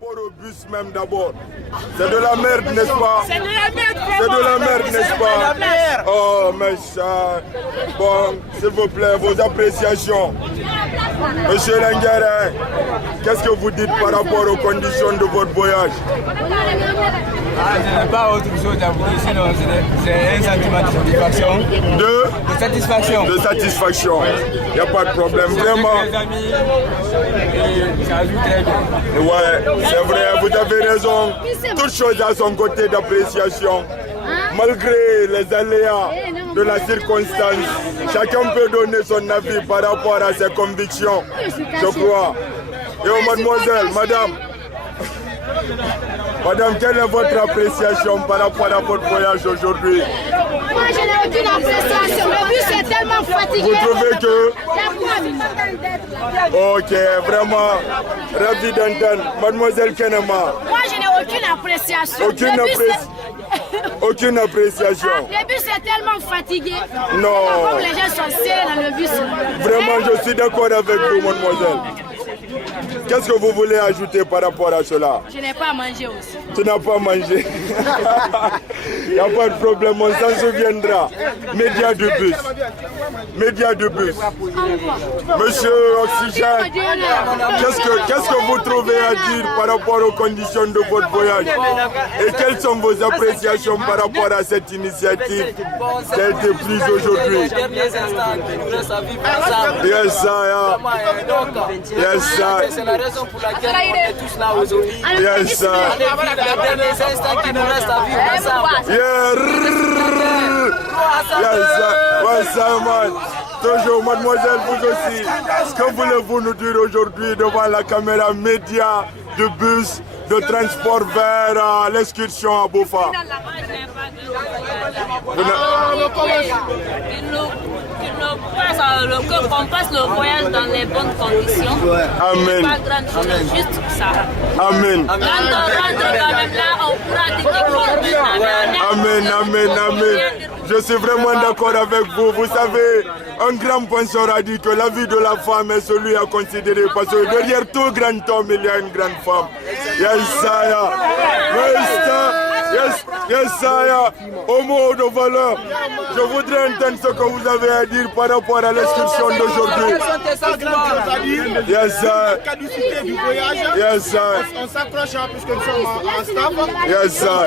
rapport au bus même d'abord. C'est de la merde, n'est-ce pas? C'est de la merde, c'est de la merde, n'est-ce pas? Oh, mais ça... Bon, s'il vous plaît, vos appréciations. Monsieur Lenguerin, qu'est-ce que vous dites par rapport aux conditions de votre voyage? Je n'ai pas autre chose à vous dire, sinon c'est un sentiment de satisfaction. De satisfaction. De satisfaction. Il n'y a pas de problème, vraiment. Les amis, et ça joue très bien. Ouais, c'est vrai, vous avez raison. Toute chose a son côté d'appréciation. Malgré les aléas de la circonstance, chacun peut donner son avis par rapport à ses convictions, je crois. Et oh, mademoiselle, madame, quelle est votre appréciation par rapport à votre voyage aujourd'hui? Moi, je n'ai aucune appréciation. Le bus est tellement fatigué. Vous trouvez que... Ok, vraiment, ravi d'entendre. Mademoiselle Kenema. Moi, je n'ai aucune appréciation. Aucune appréciation. Le bus est tellement fatigué. Non. Comme les gens sont serrés dans le bus. Vraiment, je suis d'accord avec vous, mademoiselle. Qu'est-ce que vous voulez ajouter par rapport à cela? Je n'ai pas mangé aussi. Tu n'as pas mangé. Il n'y a pas de problème, on s'en souviendra. Média du bus. Média du bus. Monsieur Oxygène, qu'est-ce que vous trouvez à dire par rapport aux conditions de votre voyage? Et quelles sont vos appréciations par rapport à cette initiative qui a été prise aujourd'hui? Yes, sir. Yes, sir. C'est la raison pour laquelle on est tous là aujourd'hui. Yes, sir. Les derniers instants qui nous restent à vivre ensemble. Yes, sir. Ouais, ça, man. Toujours, mademoiselle, vous aussi. Que voulez-vous nous dire aujourd'hui devant la caméra média de bus de transport vers l'excursion à Bofa? Qu'on passe le voyage dans les bonnes conditions. Amen. Pas grand chose, juste ça. Amen. Quand on rentre quand même là, on pourra dire qu'il faut Amen, amen, amen. Je suis vraiment d'accord avec vous. Vous savez, un grand penseur a dit que la vie de la femme est celui à considérer parce que derrière tout grand homme, il y a une grande femme. Yes, Saya. Yes, Saya. Au mot de valeur, je voudrais entendre ce que vous avez à dire par rapport à l'excursion d'aujourd'hui. Yes, sir. Caducité du voyage. Yes, sir. On s'accroche puisque nous sommes en staff. Yes, sir.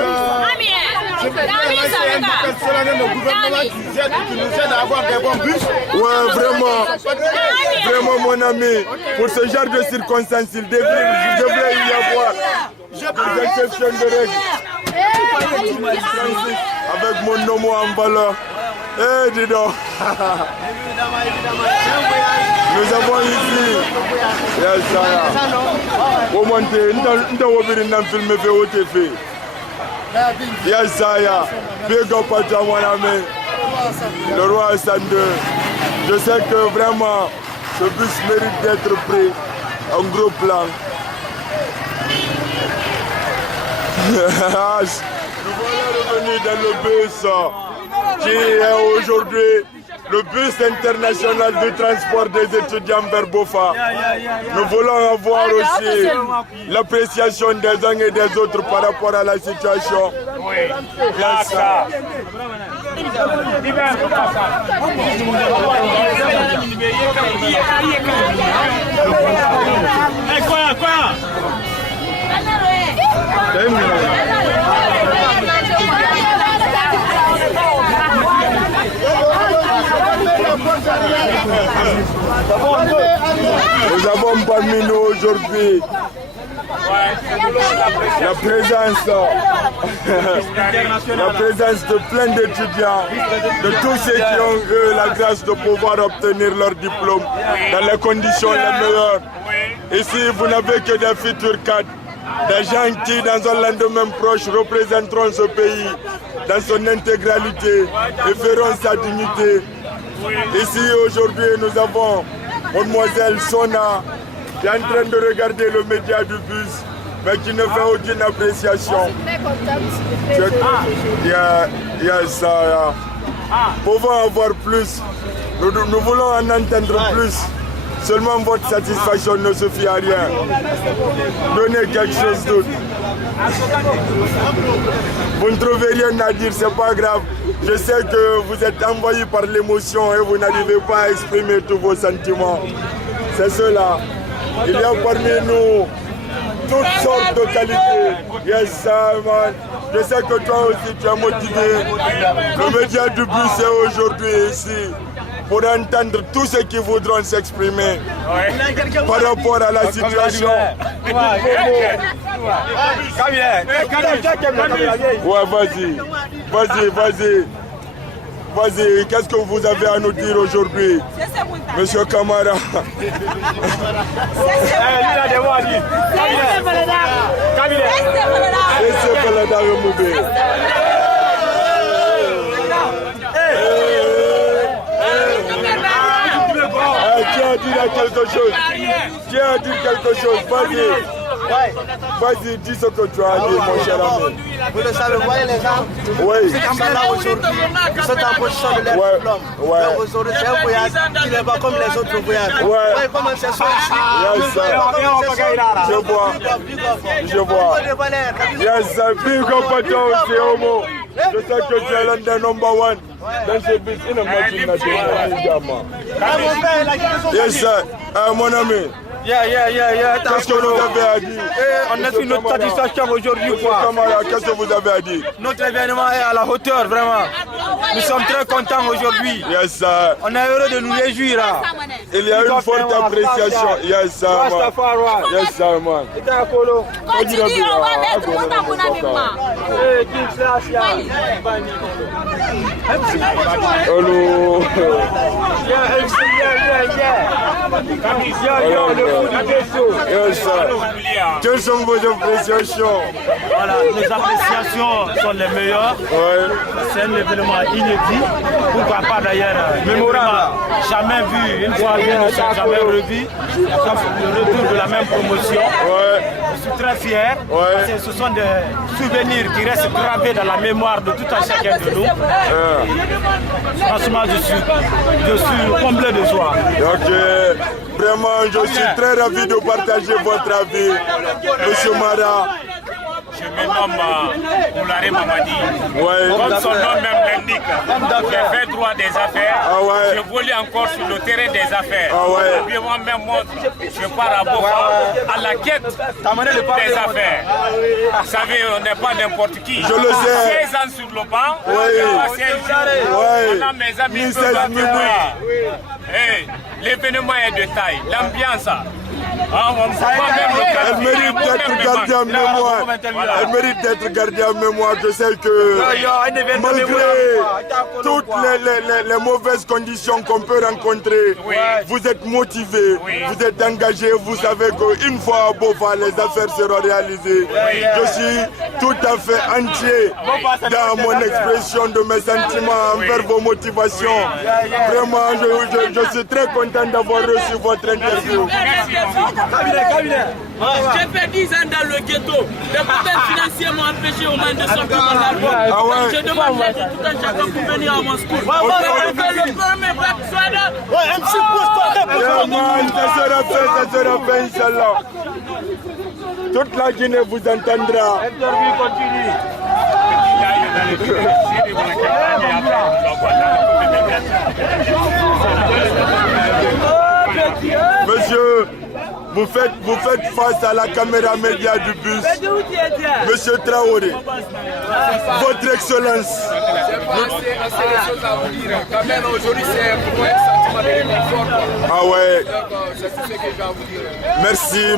Je voudrais lancer un appel solennel au gouvernement qui nous aide à avoir des bons bus. Ouais, vraiment mon ami, pour ce genre de circonstances, il devrait y avoir des exceptions de règles. Avec mon nom en valeur. Eh, dis donc. Nous avons ici. Yes, sir. Au monter, nous avons filmé au TV. Yes, Saya. Big up à toi, mon ami. Le roi Hassan II. Je sais que vraiment, ce bus mérite d'être pris en gros plan. Nous voilà revenus dans le bus qui est aujourd'hui le bus international de transport des étudiants vers Bofa. Nous voulons avoir aussi l'appréciation des uns et des autres par rapport à la situation. Yes, nous avons parmi nous aujourd'hui la présence de plein d'étudiants, de tous ceux qui ont eu la grâce de pouvoir obtenir leur diplôme dans les conditions les meilleures. Ici, vous n'avez que des futurs cadres, des gens qui, dans un lendemain proche, représenteront ce pays dans son intégralité et feront sa dignité. Ici, aujourd'hui, nous avons Mademoiselle Sona qui est en train de regarder le média du bus, mais qui ne fait aucune appréciation. Pouvons avoir plus, nous voulons en entendre plus Seulement votre satisfaction ne suffit à rien. Donnez quelque chose d'autre. Vous ne trouvez rien à dire, c'est pas grave. Je sais que vous êtes envahi par l'émotion et vous n'arrivez pas à exprimer tous vos sentiments. C'est cela. Il y a parmi nous toutes sortes de qualités. Yes, sir, man. Je sais que toi aussi tu es motivé. Le média du bus est aujourd'hui ici pour entendre tous ceux qui voudront s'exprimer par rapport à la situation. Ouais, vas-y, qu'est-ce que vous avez à nous dire aujourd'hui, Monsieur Camara? Tiens à dire quelque chose, vas-y, dis ce que tu as à dire, mon cher ami. Vous le savez, vous voyez les gens, Oui. ceux qui sont là aujourd'hui, ils sont en position de leur diplôme. Donc aujourd'hui, c'est un voyage qui n'est pas comme les autres voyages. Vous voyez comment c'est ça ici. Je vois. Yes, big up à toi aussi, Homo. Je sais que tu es l'un des number one dans ce bus. Yes, sir. Mon ami. Qu'est-ce que vous avez à dire? On a fait notre satisfaction aujourd'hui. Qu'est-ce que vous avez à dire? Notre événement est à la hauteur, vraiment. Nous sommes très contents aujourd'hui. Yes, sir. On est heureux de nous réjouir. Il y a une forte appréciation. Yes, sir, man. Yes, sir, man. Continue, on va mettre mon amour avec moi. Hello. Yes, sir. Quelles sont vos appréciations? Voilà, nos appréciations sont les meilleures. C'est un événement inédit. Pourquoi pas d'ailleurs mémorable. Jamais vu, une fois vu, nous sommes jamais revus. Le retour de la même promotion. Je suis très fier. Parce que ce sont des souvenirs qui restent gravés dans la mémoire de tout un chacun de nous. Franchement, je suis comblé de joie. Ok, vraiment, je suis très ravi de partager votre avis, Monsieur Mara. Je me nomme Moulare Mamadi. Comme son nom même l'indique, j'ai fait droit des affaires. Je volais encore sur le terrain des affaires. Et puis moi-même, je pars à Bofa à la quête des affaires. Vous savez, on n'est pas n'importe qui. Je le sais. 16 ans sur le banc. On a mes amis qui l'événement est de taille. L'ambiance. Elle mérite d'être gardée en mémoire. Elle mérite d'être gardée en mémoire. Je sais que malgré toutes les mauvaises conditions qu'on peut rencontrer, vous êtes motivés, vous êtes engagés. Vous savez qu'une fois à Bofa, les affaires seront réalisées. Je suis tout à fait entier dans mon expression de mes sentiments envers vos motivations. Vraiment, je suis très content d'avoir reçu votre interview. J'ai fait 10 ans dans le ghetto. Les problèmes financiers m'ont empêché au moins de sortir mon album. Je demande l'aide de tout un chacun pour venir à mon school. On fait le premier Black Soda. Ça sera fait, Inch'Allah. Toute la Guinée vous entendra. Monsieur, vous faites face à la caméra média du bus. Monsieur Traoré, votre excellence. Quand même, aujourd'hui, c'est pour moi un sentiment de réconfort. Ah ouais. C'est tout ce que j'ai à vous dire.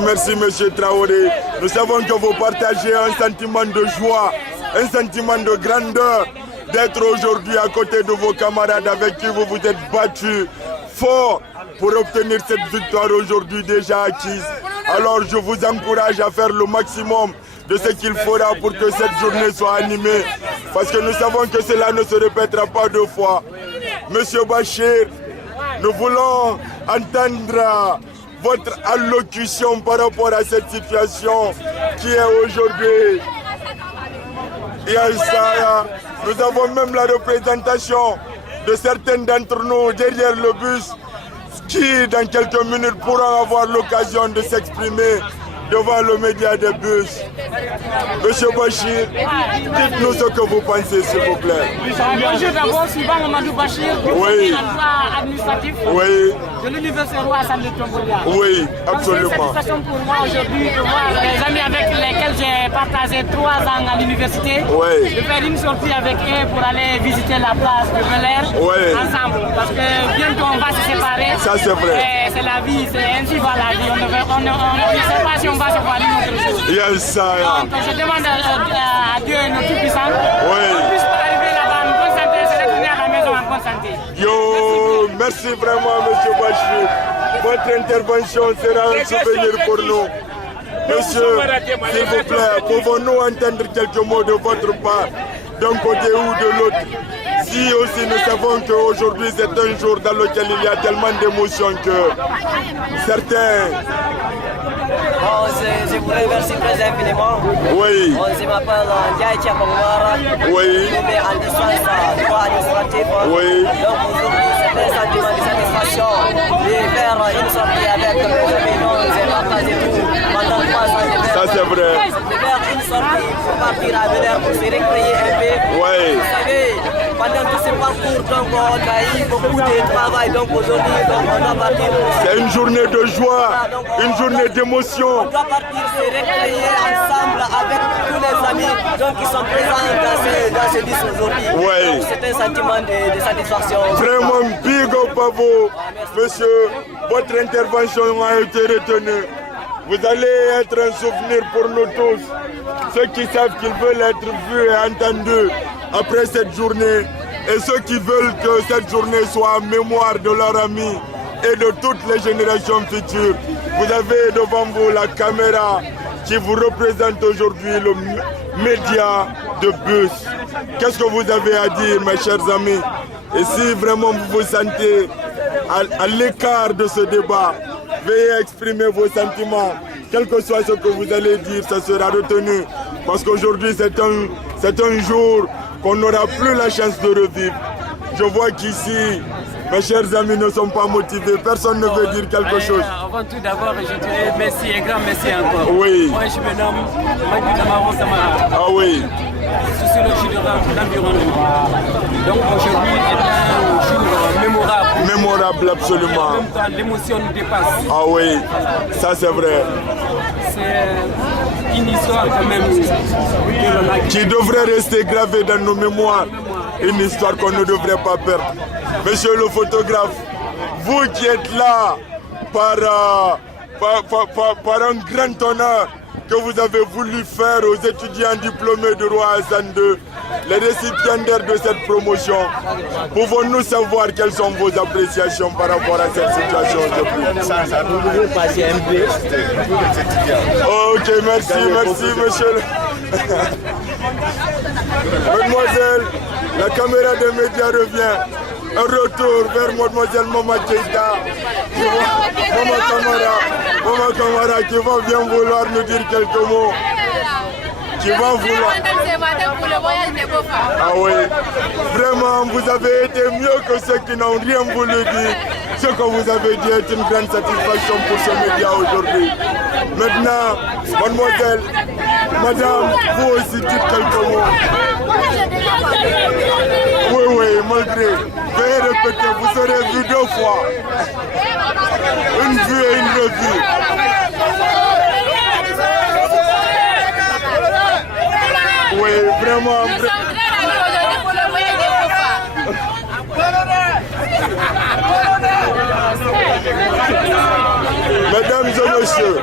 Merci, monsieur Traoré. Nous savons que vous partagez un sentiment de joie, un sentiment de grandeur d'être aujourd'hui à côté de vos camarades avec qui vous vous êtes battus fort pour obtenir cette victoire aujourd'hui déjà acquise. Alors je vous encourage à faire le maximum de ce qu'il faudra pour que cette journée soit animée. Parce que nous savons que cela ne se répétera pas deux fois. Monsieur Bachir, nous voulons entendre votre allocution par rapport à cette situation qui est aujourd'hui. Nous avons même la représentation de certains d'entre nous derrière le bus qui, dans quelques minutes, pourra avoir l'occasion de s'exprimer devant le média de bus. Monsieur Bachir, dites-nous ce que vous pensez, s'il vous plaît. Bonjour d'abord, Sylvain Mamadou Bachir, oui. administratif Oui. de l'Université Roi Hassan de Tombolia. Oui, absolument. C'est une satisfaction pour moi aujourd'hui de voir les amis avec lesquels j'ai partagé 3 ans à l'université, oui. de faire une sortie avec eux pour aller visiter la place de Bel-Air oui. ensemble. Parce que bientôt on va se séparer. Ça c'est vrai. C'est la vie, c'est ainsi va la vie. On ne sait pas si on va se voir une autre chose. Yes, ça, yeah. Donc je demande à Dieu notre Tout-Puissant qu'on puisse arriver là-bas en bonne santé, se retourner à la maison en bonne santé. Yo, merci vraiment, monsieur Bachir. Votre intervention sera un souvenir pour nous. Monsieur, s'il vous plaît, pouvons-nous entendre quelques mots de votre part, d'un côté ou de l'autre? Si aussi nous savons qu'aujourd'hui c'est un jour dans lequel il y a tellement d'émotions que certains... Bon, je vous remercie très infiniment. Oui. Je m'appelle Ndiaye Tchapangwara. Oui. Je mets en licence de droit administratif. Oui. Donc aujourd'hui, c'est un sentiment de satisfaction de faire une sortie avec mes amis. Donc j'ai partagé tout pendant 3 ans. Ça c'est vrai. De faire une sortie pour partir à Bel-Air pour se récréer un peu. Oui. Vous savez, pendant tout ce parcours, donc on a eu beaucoup de travail. Donc aujourd'hui, donc, on doit partir. C'est une journée de joie, une journée d'émotion. On doit partir se récréer ensemble avec tous les amis donc, qui sont présents dans ce bus aujourd'hui. Oui. Donc c'est un sentiment de satisfaction. Vraiment big up à vous, monsieur. Votre intervention a été retenue. Vous allez être un souvenir pour nous tous. Ceux qui savent qu'ils veulent être vus et entendus après cette journée et ceux qui veulent que cette journée soit en mémoire de leurs amis et de toutes les générations futures. Vous avez devant vous la caméra qui vous représente aujourd'hui, le média de bus. Qu'est-ce que vous avez à dire, mes chers amis? Et si vraiment vous vous sentez à l'écart de ce débat, veuillez exprimer vos sentiments. Quel que soit ce que vous allez dire, ça sera retenu. Parce qu'aujourd'hui, c'est un jour qu'on n'aura plus la chance de revivre. Je vois qu'ici, mes chers amis ne sont pas motivés. Personne ne veut dire quelque chose. Avant tout d'abord, je dirais merci et grand merci encore. Oui. Moi, je me nomme Maki Damaro Samara. Ah oui. Sociologie de l'environnement. Donc aujourd'hui est un jour mémorable. Mémorable, absolument. En même temps, l'émotion nous dépasse. Ah oui, ça c'est vrai. C'est une histoire quand même qui devrait rester gravée dans nos mémoires. Une histoire qu'on ne devrait pas perdre. Monsieur le photographe, vous qui êtes là par un grand honneur que vous avez voulu faire aux étudiants diplômés de Roi Hassan II, les récipiendaires de cette promotion, pouvons-nous savoir quelles sont vos appréciations par rapport à cette situation aujourd'hui? Nous devons passer un peu. Ok, merci monsieur. Mademoiselle, la caméra des médias revient. Un retour vers mademoiselle Mama Keita, Mama Kamara qui va bien vouloir nous dire quelques mots. Qui va vouloir. Ah oui, vraiment vous avez été mieux que ceux qui n'ont rien voulu dire. Ce que vous avez dit est une grande satisfaction pour ce média aujourd'hui. Maintenant, mademoiselle, madame, vous aussi dites quelques mots. Oui, malgré. Veuillez répéter, vous serez vu 2 fois. Une vue et une revue. Oui, vraiment. Mesdames et messieurs.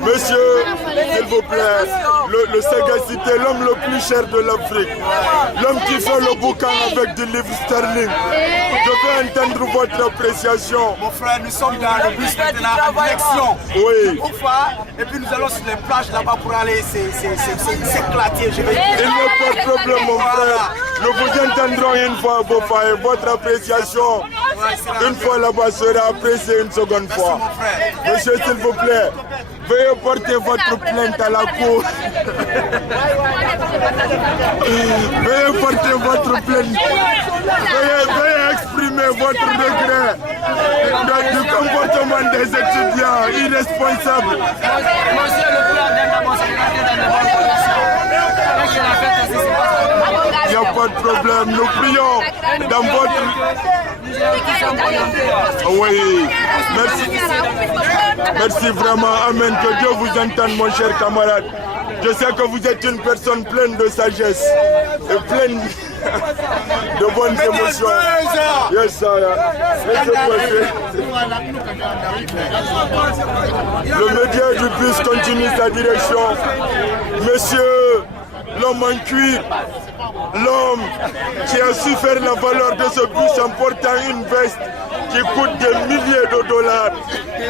Monsieur, s'il vous plaît, le sagacité, l'homme le plus cher de l'Afrique, l'homme qui fait le bouquin avec du livre sterling. Je veux entendre votre appréciation. Mon frère, nous sommes dans le bus maintenant en direction. Oui. Et puis nous allons sur les plages là-bas pour aller s'éclater. Il n'y a pas de problème, mon frère. Nous vous entendrons une fois, Bofa, et votre appréciation Une fois là-bas sera apprécié une seconde fois. Monsieur, s'il vous plaît, veuillez porter votre plainte à la cour. Veuillez porter votre plainte. Veuillez exprimer votre regret du comportement des étudiants irresponsables. Monsieur le président, il n'y a pas de problème, nous prions dans votre... Oui, merci. Merci vraiment, amen, que Dieu vous entende mon cher camarade. Je sais que vous êtes une personne pleine de sagesse et pleine de bonnes émotions. Yes, sir. Le média du bus continue sa direction. Monsieur, l'homme en cuir, l'homme qui a su faire la valeur de ce bus en portant une veste qui coûte des milliers de dollars.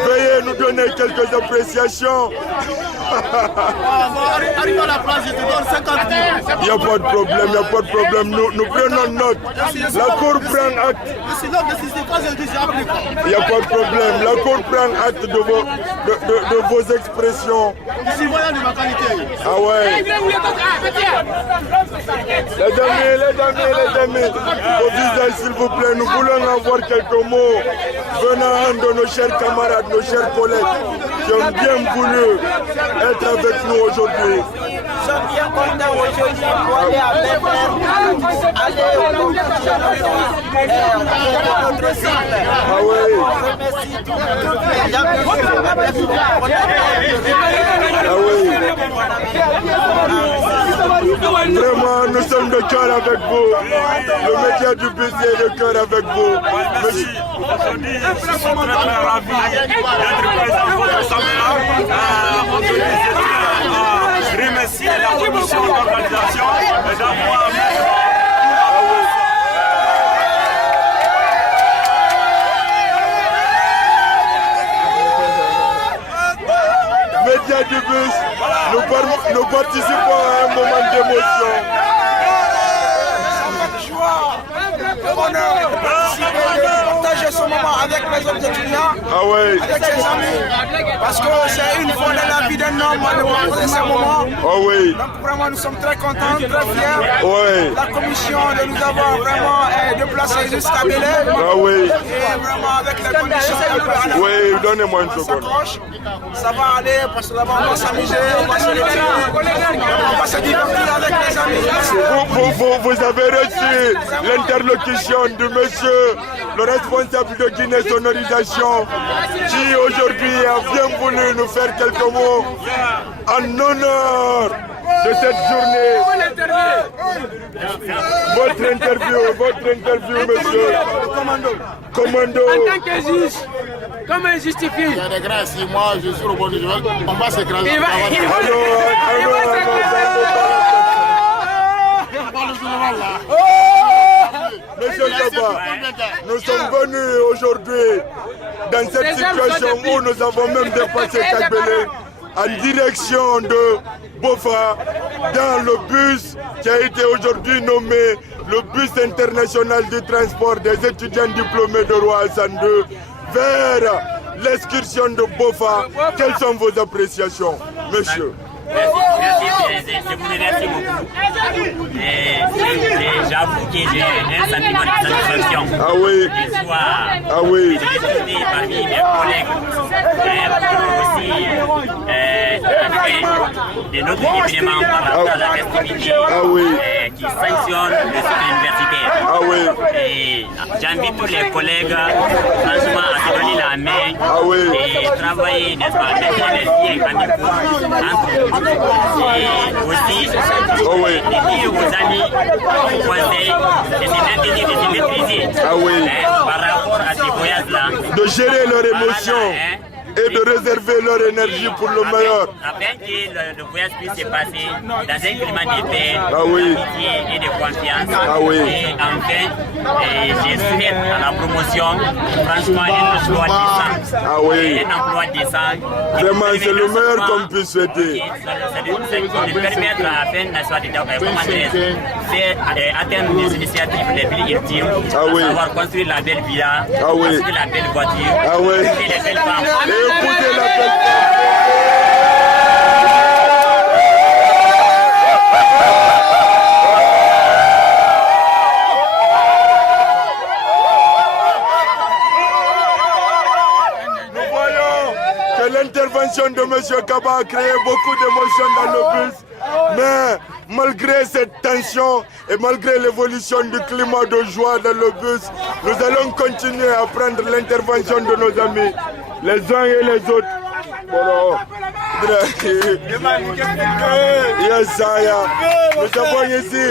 Veuillez nous donner quelques appréciations. Arrive à la place, je te donne 50 000. Il n'y a pas de problème, il n'y a pas de problème. Nous prenons note. La cour prend acte. Il n'y a pas de problème. La cour prend acte de vos expressions. Ah ouais. Les amis, vos visages, s'il vous plaît, nous voulons avoir quelques mots venant de nos chers camarades, nos chers collègues qui ont bien voulu être avec nous aujourd'hui. Nous sommes bien contents aujourd'hui pour aller à Bel-Air, aller au notre cible. Ah oui. On remercie tous les gens Vraiment, nous sommes de cœur avec vous. Le média du bus est de cœur avec vous. Merci. Aujourd'hui, je suis très ravi d'être présent à votre assemblée. Remercier la commission d'organisation d'avoir média du bus, nous participons à un moment d'émotion. Partager ce moment avec mes autres étudiants, avec ses amis, parce que c'est une fois dans la vie d'un homme de partager ce moment. Donc vraiment nous sommes très contents, très fiers. La commission de nous avoir vraiment déplacés jusqu'à Bel-Air. Et vraiment avec les conditions un peu à la donnez-moi une seconde. Ça va aller parce que là-bas on va s'amuser, on va se lever, on va se divertir avec les amis. Vous avez reçu l'interlocution de monsieur le responsable de Guinée Sonorisation qui aujourd'hui a bien voulu nous faire quelques mots en honneur de cette journée. Votre interview, monsieur. Commando. En tant que juge, comment justifie? Il y a des grâces, si moi je suis au bon niveau, on va s'écraser. Monsieur Kaba, nous sommes venus aujourd'hui dans cette situation où nous avons même dépassé Kagbele en direction de Bofa dans le bus qui a été aujourd'hui nommé le bus international du transport des étudiants diplômés de Roi Hassan II vers l'excursion de Bofa. Quelles sont vos appréciations, monsieur? Merci, je vous remercie beaucoup. J'avoue que j'ai un sentiment de satisfaction. De retrouver parmi mes collègues aussi de notre événement par rapport à la festivité qui sanctionne le cycle universitaire. Et j'invite tous les collègues franchement à se donner la main et travailler, n'est-ce pas, mettre les liens amicaux entre nous. Et aussi, de dire aux amis, aux conseils, de se maintenir, de se maîtriser par rapport à ces voyages-là. De gérer leurs émotions. Et et de réserver leur énergie pour le meilleur. Afin que le voyage puisse se passer dans un climat de paix, oui. d'amitié et de confiance. Oui. Et enfin, je souhaite à la promotion, franchement, un emploi décent. Oui. Et un emploi décent. Vraiment, c'est le meilleur qu'on puisse souhaiter. Ça de permettre à la fin de faire atteindre des initiatives les plus ultimes, savoir construire la belle villa, construire la belle voiture, épouser les belles femmes. Épouser la belle femme. Nous voyons que l'intervention de M. Kaba a créé beaucoup d'émotions dans le bus. Mais malgré cette tension et malgré l'évolution du climat de joie dans le bus, nous allons continuer à prendre l'intervention de nos amis, les uns et les autres. Nous avons ici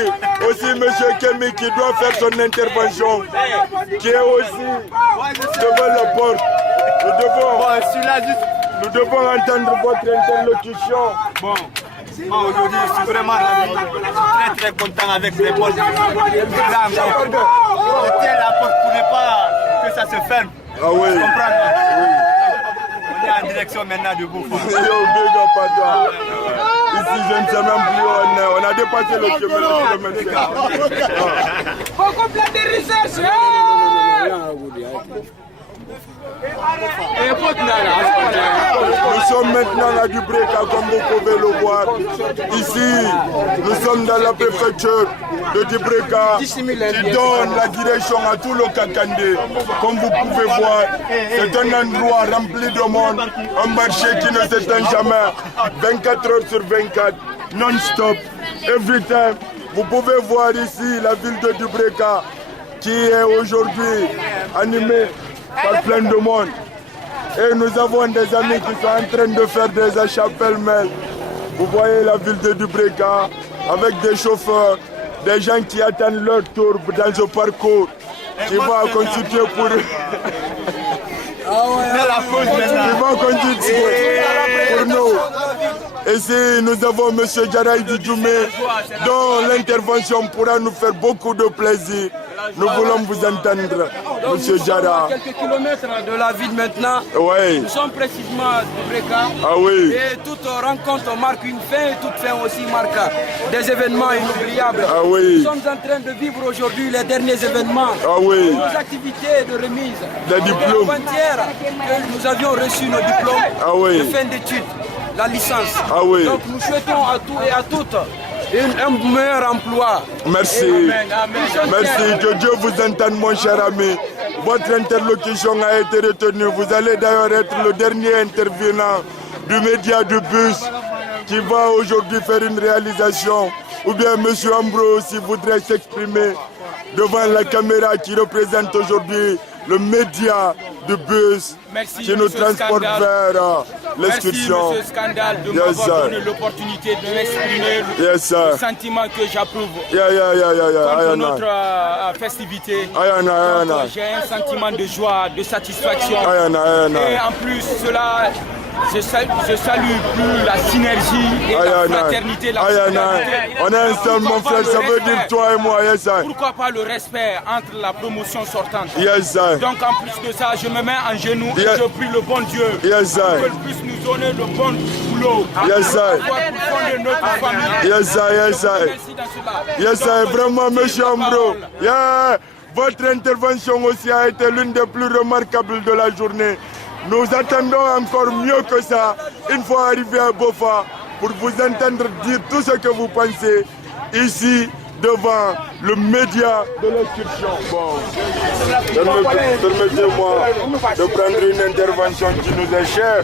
aussi M. Kemi qui doit faire son intervention, qui est aussi devant la porte. Nous devons entendre votre interlocution. Bon. Moi aujourd'hui je suis vraiment très content avec les portes. Je tiens la porte pour ne pas que ça se ferme. Ah oui. On est en direction maintenant de Beaufort. Ici je ne sais même plus, on a dépassé le kilomètre. Beaucoup plein de recherches. Nous sommes maintenant à Dubreka, comme vous pouvez le voir. Ici, nous sommes dans la préfecture de Dubreka qui donne la direction à tout le Kakandé. Comme vous pouvez voir, c'est un endroit rempli de monde, un marché qui ne s'éteint jamais, 24 heures sur 24, non-stop, every time. Vous pouvez voir ici la ville de Dubreka qui est aujourd'hui animée par plein de monde. Et nous avons des amis qui sont en train de faire des achats pêle-mêle. Vous voyez la ville de Dubreka avec des chauffeurs, des gens qui attendent leur tour dans ce parcours qui va constituer pour eux. Qui va constituer pour nous. Ici, nous avons M. Jaraïdi Djoumé, dont l'intervention pourra nous faire beaucoup de plaisir. Nous voulons vous entendre, M. Jara. Quelques kilomètres de la ville maintenant. Oui. Nous sommes précisément à Dubreka. Ah oui. Et toute rencontre marque une fin et toute fin aussi marque des événements inoubliables. Ah oui. Nous sommes en train de vivre aujourd'hui les derniers événements. Ah oui. Nos activités de remise. Des diplômes. Avant-hier que nous avions reçu nos diplômes de fin d'études, la licence. Ah oui. Donc nous souhaitons à tous et à toutes un meilleur emploi. Merci. Merci. Que Dieu vous entende, mon cher ami. Votre interlocution a été retenue. Vous allez d'ailleurs être le dernier intervenant du média du bus qui va aujourd'hui faire une réalisation. Ou bien M. Ambro aussi voudrait s'exprimer devant la caméra qui représente aujourd'hui le média du bus qui nous transporte vers l'excursion. Merci M. Scandal de m'avoir donné l'opportunité de m'exprimer le sentiment que j'approuve contre notre festivité. J'ai un sentiment de joie, de satisfaction. Et en plus cela, je salue plus la synergie et la fraternité, la solidarité. On est ensemble, mon frère, ça veut dire toi et moi. Pourquoi pas le respect entre la promotion sortante. Donc en plus de ça, je me mets en genoux et je prie le bon Dieu pour qu'il puisse nous donner le bon boulot. Pour fonder notre famille. Merci dans cela. Vraiment, monsieur Ambro. Votre intervention aussi a été l'une des plus remarquables de la journée. Nous attendons encore mieux que ça, une fois arrivé à Bofa, pour vous entendre dire tout ce que vous pensez ici, devant le média de l'excursion. Permettez-moi de prendre une intervention qui nous est chère.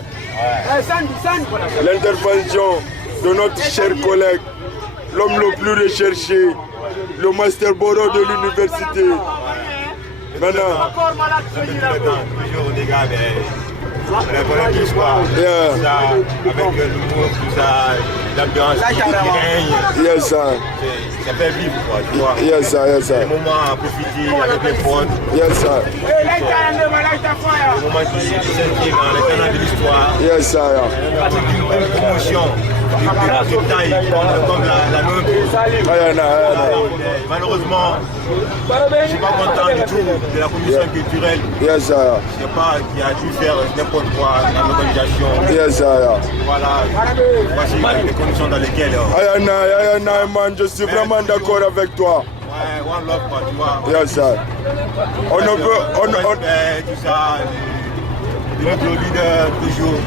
L'intervention de notre cher collègue, l'homme le plus recherché, le Master Boro de l'université. Maintenant, toujours des gars, avec l'humour, tout ça. l'ambiance qui règne. Yes, sir. Ça fait vivre, quoi, tu vois. Yes, sir, yes, sir. Des moments à profiter avec les potes. Yes, sir. Des moments qui s'inscrivent dans les canaux de l'histoire. Yes, sir. Une promotion de taille comme la nôtre. Malheureusement, je ne suis pas content du tout de la commission culturelle. Yes, sir. Je ne sais pas qui a dû faire n'importe quoi dans l'organisation. Yes, sir. Voilà, voici les conditions dans lesquelles. Ayana, man, je suis vraiment d'accord avec toi. Ouais, one love, quoi, tu vois. Yes, sir. On ne peut. Tout ça, de notre leader toujours,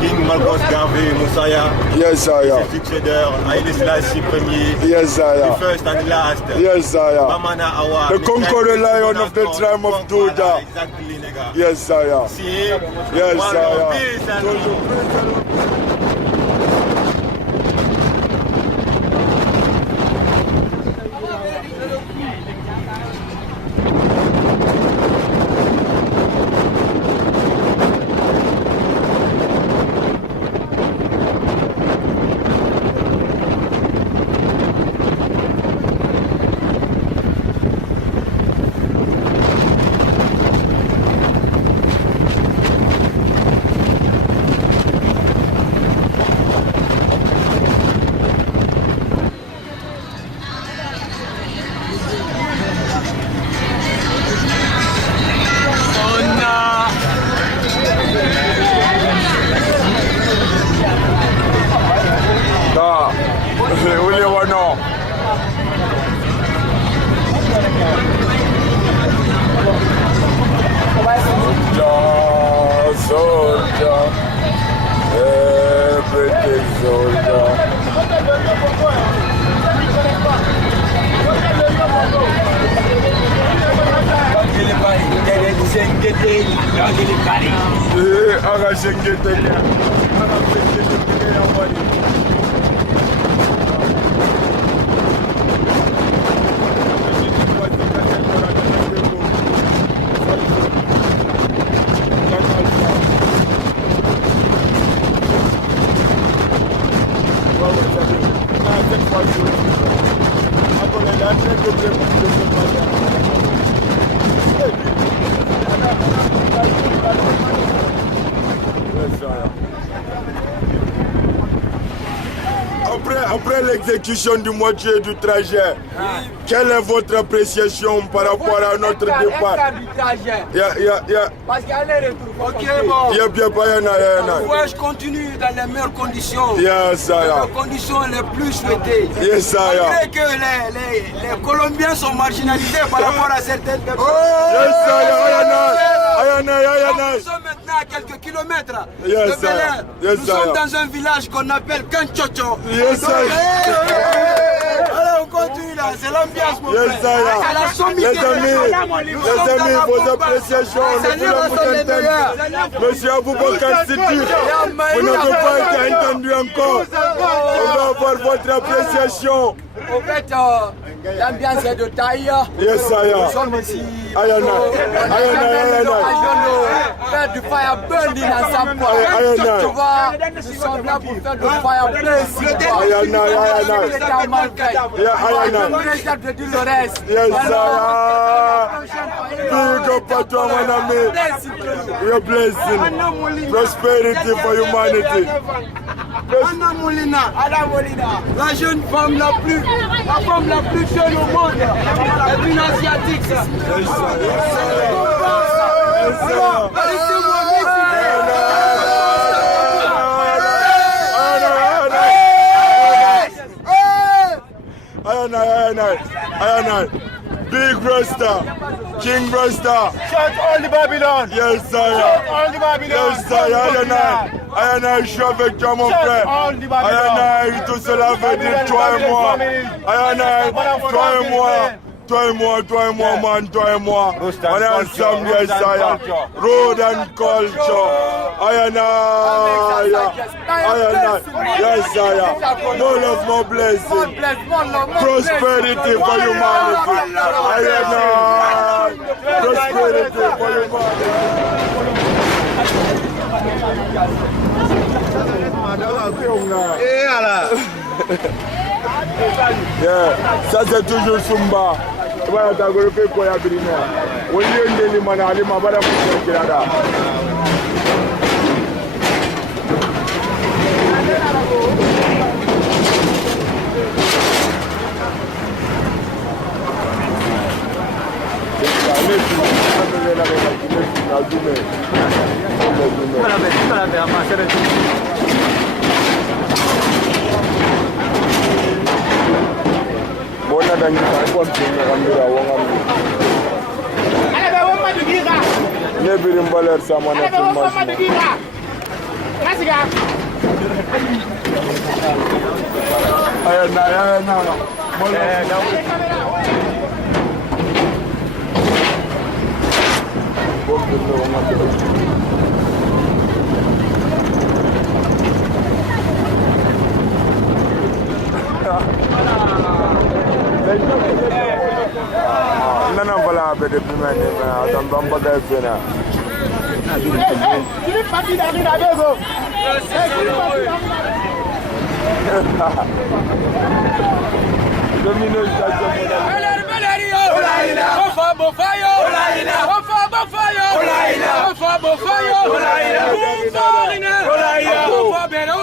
King Malbos Garvey Moussaya. Yes, sir. Ses succédeurs, Haïlé Selassie Premier. Yes, sir. The first and last. Yes, sir. Bamana Awa. The conqueror lion of the tribe of Judah. Exactly, nigga. Yes, sir. See? Yes, One sir. love, peace and Après l'exécution du moitié du trajet, quelle est votre appréciation par rapport à notre départ? Parce qu'il y a les retours. Ok, bon. Je continue dans les meilleures conditions. Yes, les conditions les plus souhaitées. Yes, malgré que les Colombiens sont marginalisés par rapport à certaines personnes. Nous sommes maintenant à quelques kilomètres de Bel-Air. Nous sommes dans un village qu'on appelle Kanchocho. Alors on continue là, c'est l'ambiance mon frère. C'est la sommité. Les amis, vos appréciations, nous voulons vous entendre. Monsieur Aboubakar Siddiq, vous n'avez pas été entendu encore. On va avoir votre appréciation. En fait, l'ambiance est de taille. Yes, nous sommes ici. On a l'occasion de faire du fire burning ensemble. Tu vois, nous sommes là pour faire du fire burning. Je dis le reste. Yes, big up à toi, mon ami. Your blessing. Prosperity for humanity. Anna Molina, la jeune femme la plus jeune au monde, est une asiatique. Big Rasta, King Rasta. Shout all the Babylon. Yes, sir. Shout all the Babylon. Yes, sir. Ayana, je suis avec toi, mon frère. Ayana, tout cela veut dire toi et moi. Ayana, toi et moi. Toi et moi, man, toi et moi. On est ensemble, yes, sir. Road and culture. Ayana, yes, sir. More love, more blessing. Prosperity for humanity. Ayana, prosperity for humanity. Et voilà. Ça c'est toujours Sumba. Voilà, t'as fait quoi à Brina? On y est des limans à l'imam, voilà, Bona dan kita kuat dengan ambil awang ne birin baler sama na filmas ayana nana vala be de bimane ma adam bamba ga fena kiri pati da ni da go domino Valerio Ofa bofayo Ofa bofayo Ofa bofayo Ofa bero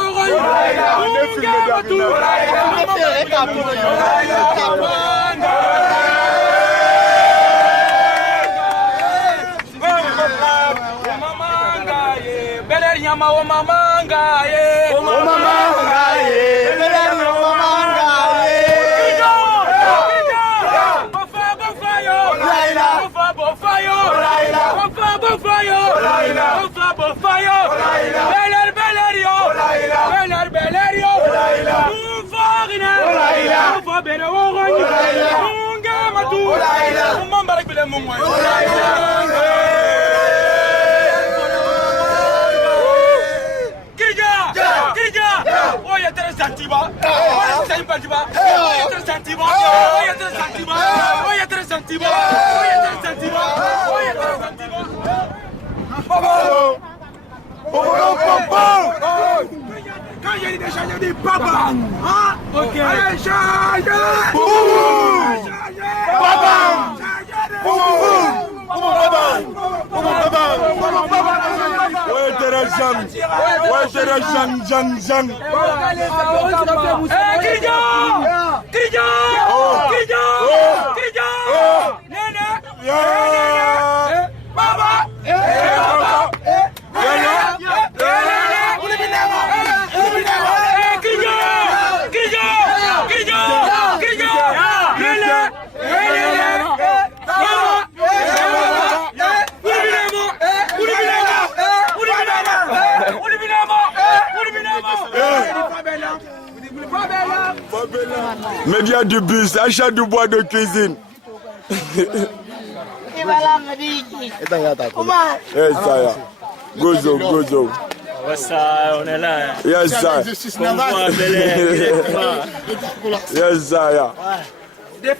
Nyama o mamanga ye o mamanga ye belero o mamanga ye ofa bofayo ofa bofayo ofa bofayo ofa bofayo belerio ufagina ofa bero munga matu mambara bile mungwa Santiba, Santiba, Santiba, quand il y a des gens qui disent papa, ok, Média du bus, achat du bois de cuisine. Gozo, gozo. Ça, on est là. Yes, sir. Yes, sir. Yes,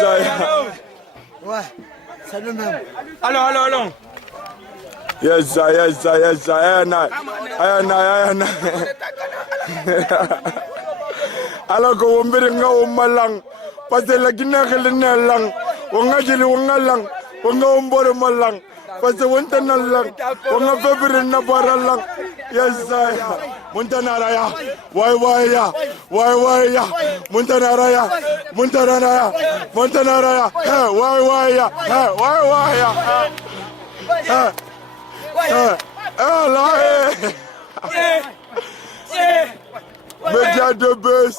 sir. Ouais, c'est le même. Allons. Yes, sir, yes, sir, yes, sir. Ayana. Alors que on veut nga o malang, parce que la Guinée elle n'est lang, on a jeli on a lang, on a ombore malang, parce que on t'a lang, on a fait na baralang. Yes, sir. Montanaraya, why ya, Montanaraya, why ya, Média de bus.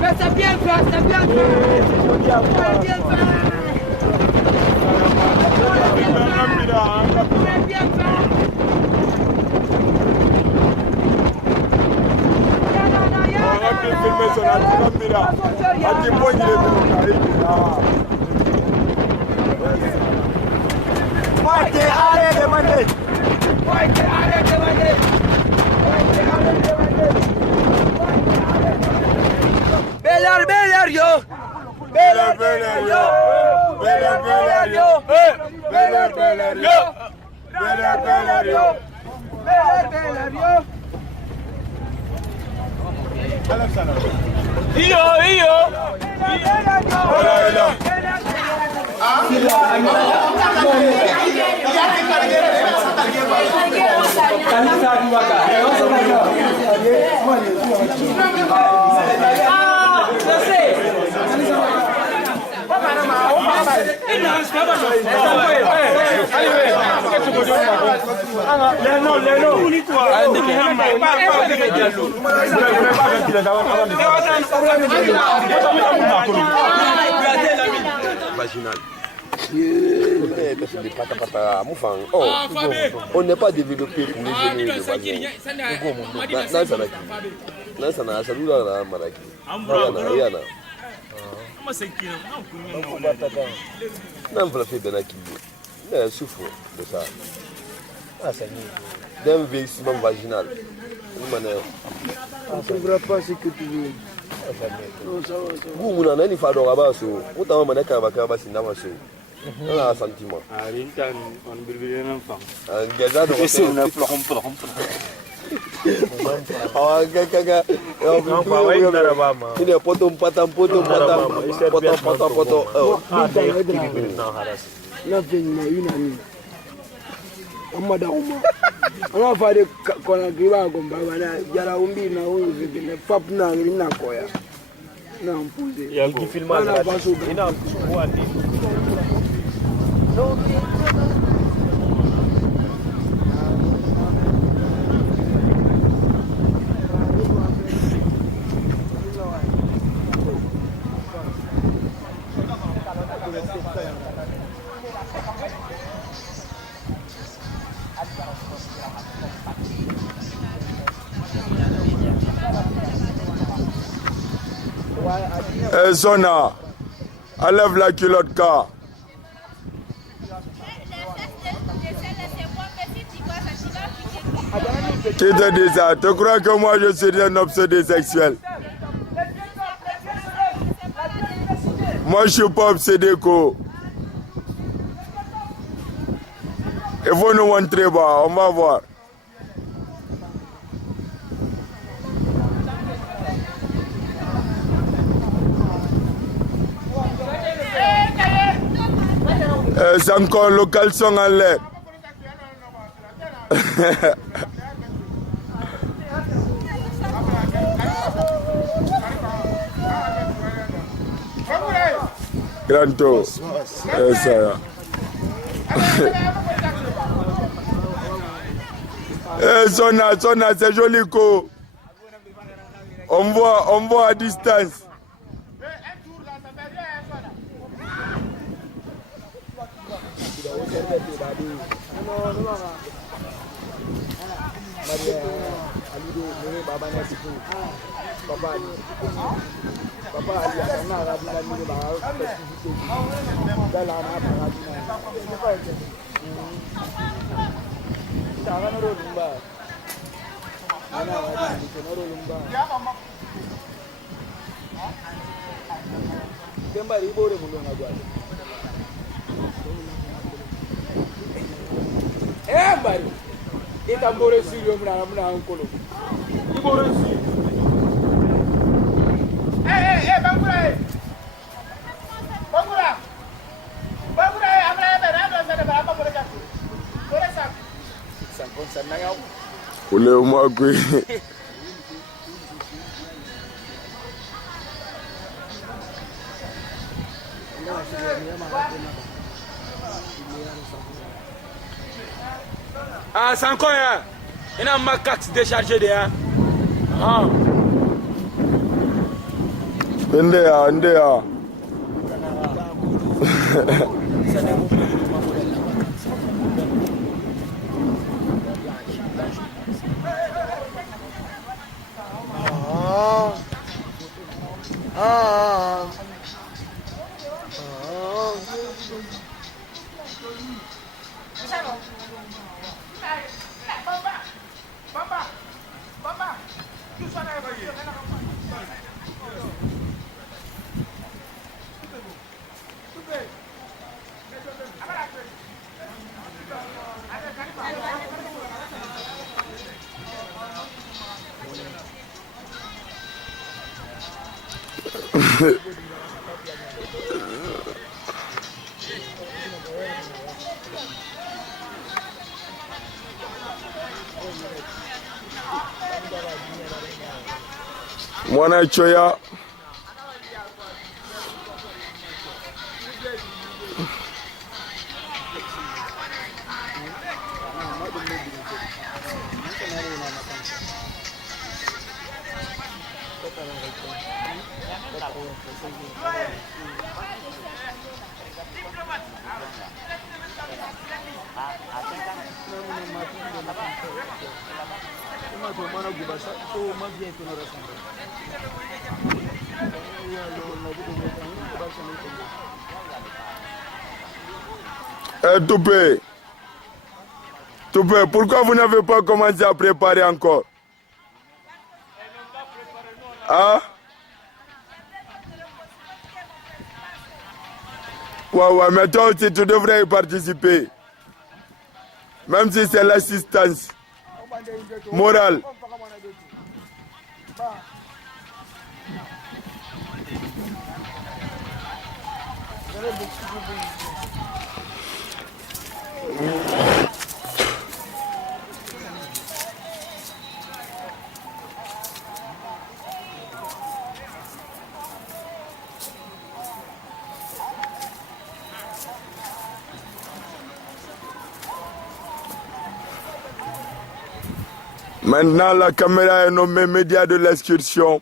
Mais c'est bien fait, c'est bien fait. Beyler yo. Beyler yo. Beyler yo. Beyler yo. Beyler yo. Iyo. Vaginal. On n'est pas développé pour les jeunes de voisins. Je souffre de ça. D'un vieillissement vaginal. On ne trouvera pas ce que tu veux. Vous n'avez pas de rabat, vous n'avez pas de rabat, on a un sentiment. Zona, enlève la culotte car. Qui te dit ça? Tu crois que moi je suis un obsédé sexuel? Moi je suis pas obsédé quoi. Il faut nous montrer bas, on va voir. C'est encore le caleçon en l'air. Grand tour. Sona, c'est joli co. On voit à distance. Bari, ita mbore studio muna hankolo. Ibore studio. Bangura. Bangura, amra bera no se de bara mbore jatu. Bore sa. Ule umagwe. Ah, c'est encore un. Il y a un macaque déchargé de un. Ah. Ndea. Mwana choya. Toupé, pourquoi vous n'avez pas commencé à préparer encore? Hein? Ouais, mais toi aussi tu devrais y participer. Même si c'est l'assistance morale. Maintenant, la caméra est nommée média de l'excursion.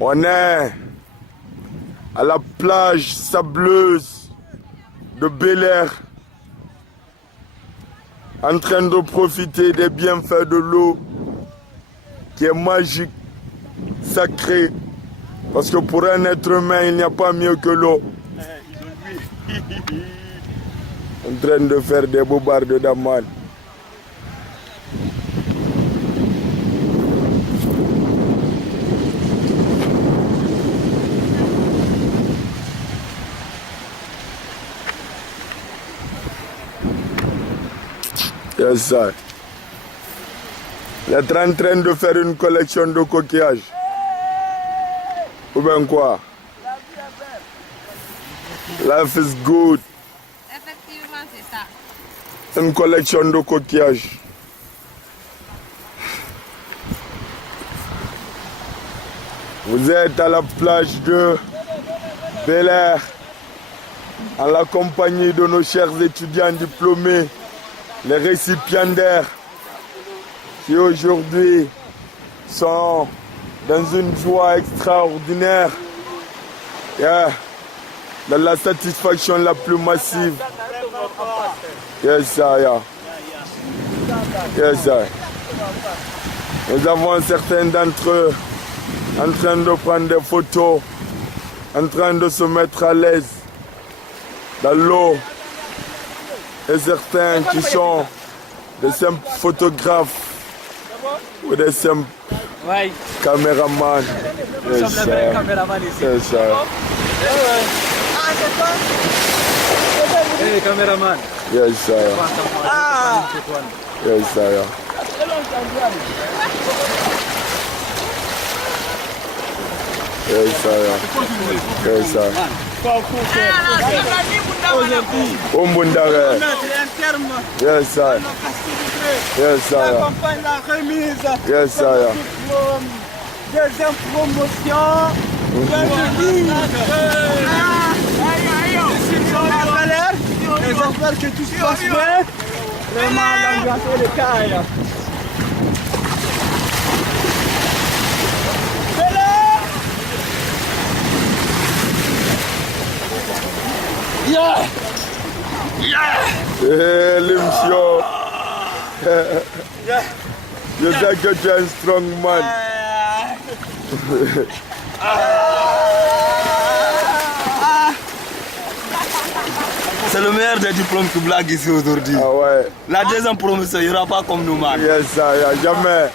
On est à la plage sableuse de Bel-Air, en train de profiter des bienfaits de l'eau qui est magique, sacrée, parce que pour un être humain, il n'y a pas mieux que l'eau. En train de faire des bobards de daman. Yes, sir. Il est en train de faire une collection de coquillages. Ou bien quoi? Life is good. Effectivement, c'est ça. Une collection de coquillages. Vous êtes à la plage de Bel-Air, en la compagnie de nos chers étudiants diplômés, les récipiendaires qui aujourd'hui sont dans une joie extraordinaire, dans la satisfaction la plus massive. Yes, sir, yeah. Yes, sir. Nous avons certains d'entre eux en train de prendre des photos, en train de se mettre à l'aise dans l'eau. Et certains qui sont des simples photographes ou des simples caméramans. Nous sommes les vrais caméramans ici. C'est ça. Ah, c'est toi? Hey, caméraman. Yes, sir. Ah! Yes, sir. Yes, sir. Yes, sir. Ombundare. Yes, sir. Yes, sir. Accompagne la remise. Yes, sir. Deuxième promotion. J'espère que tout se passe bien. Vraiment, l'ambiance est le cas. Yeah! Yeah! L'émission. Je sais que tu es un strong man. C'est le meilleur des diplômes qui blague ici aujourd'hui. Ah ouais. La deuxième promotion, il n'y aura pas comme nous, man. Yes, ça, jamais.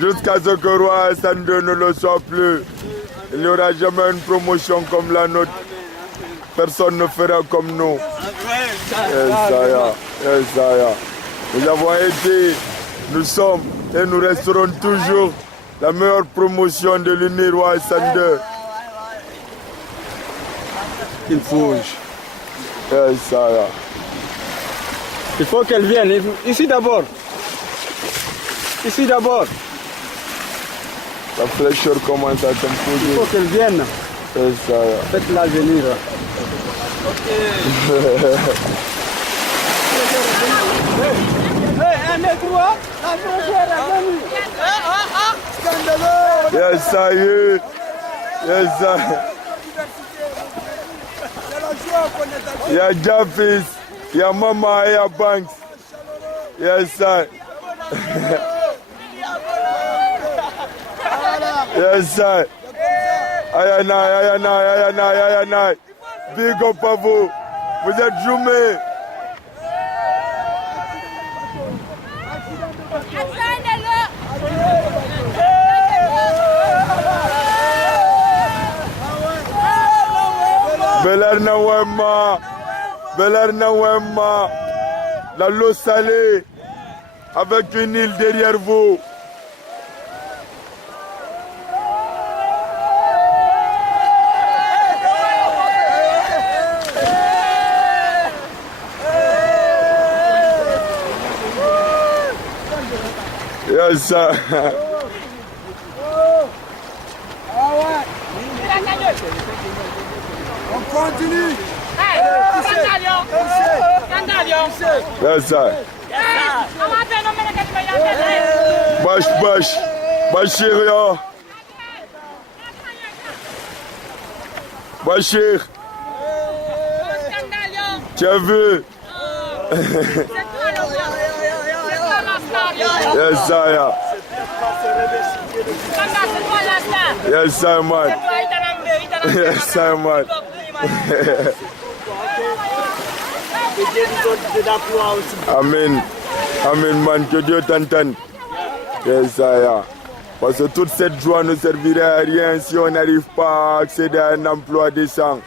Jusqu'à ce que Roi Sandeux ne le soit plus, il n'y aura jamais une promotion comme la nôtre. Personne ne fera comme nous. Yes, nous avons été, nous sommes et nous resterons toujours la meilleure promotion de l'Uni Roi Sandeux. Il faut. Yes, il faut qu'elle vienne. Ici d'abord. Ici d'abord. La fraîcheur commence à s'imposer. Il faut qu'elle vienne. Yes, faites-la venir. Yes, ça y est. Yes, ça. Il y a Jaffis, il y a Mama, il y a Banks. Yes, sir. Yes, sir. Ayanai. Big up à vous. Vous êtes Joumé. Belerna Wemma, la l'eau salée, avec une île derrière vous. Yes, sir. On continue. Yes, sir. Bash. Bachir, yo. Bachir. Tu as vu? Yes, sir. Yes, sir, man. Yes, sir, man. Amen. Amen, man. Que Dieu t'entende. Yes, sir. Parce que toute cette joie ne servirait à rien si on n'arrive pas à accéder à un emploi décent.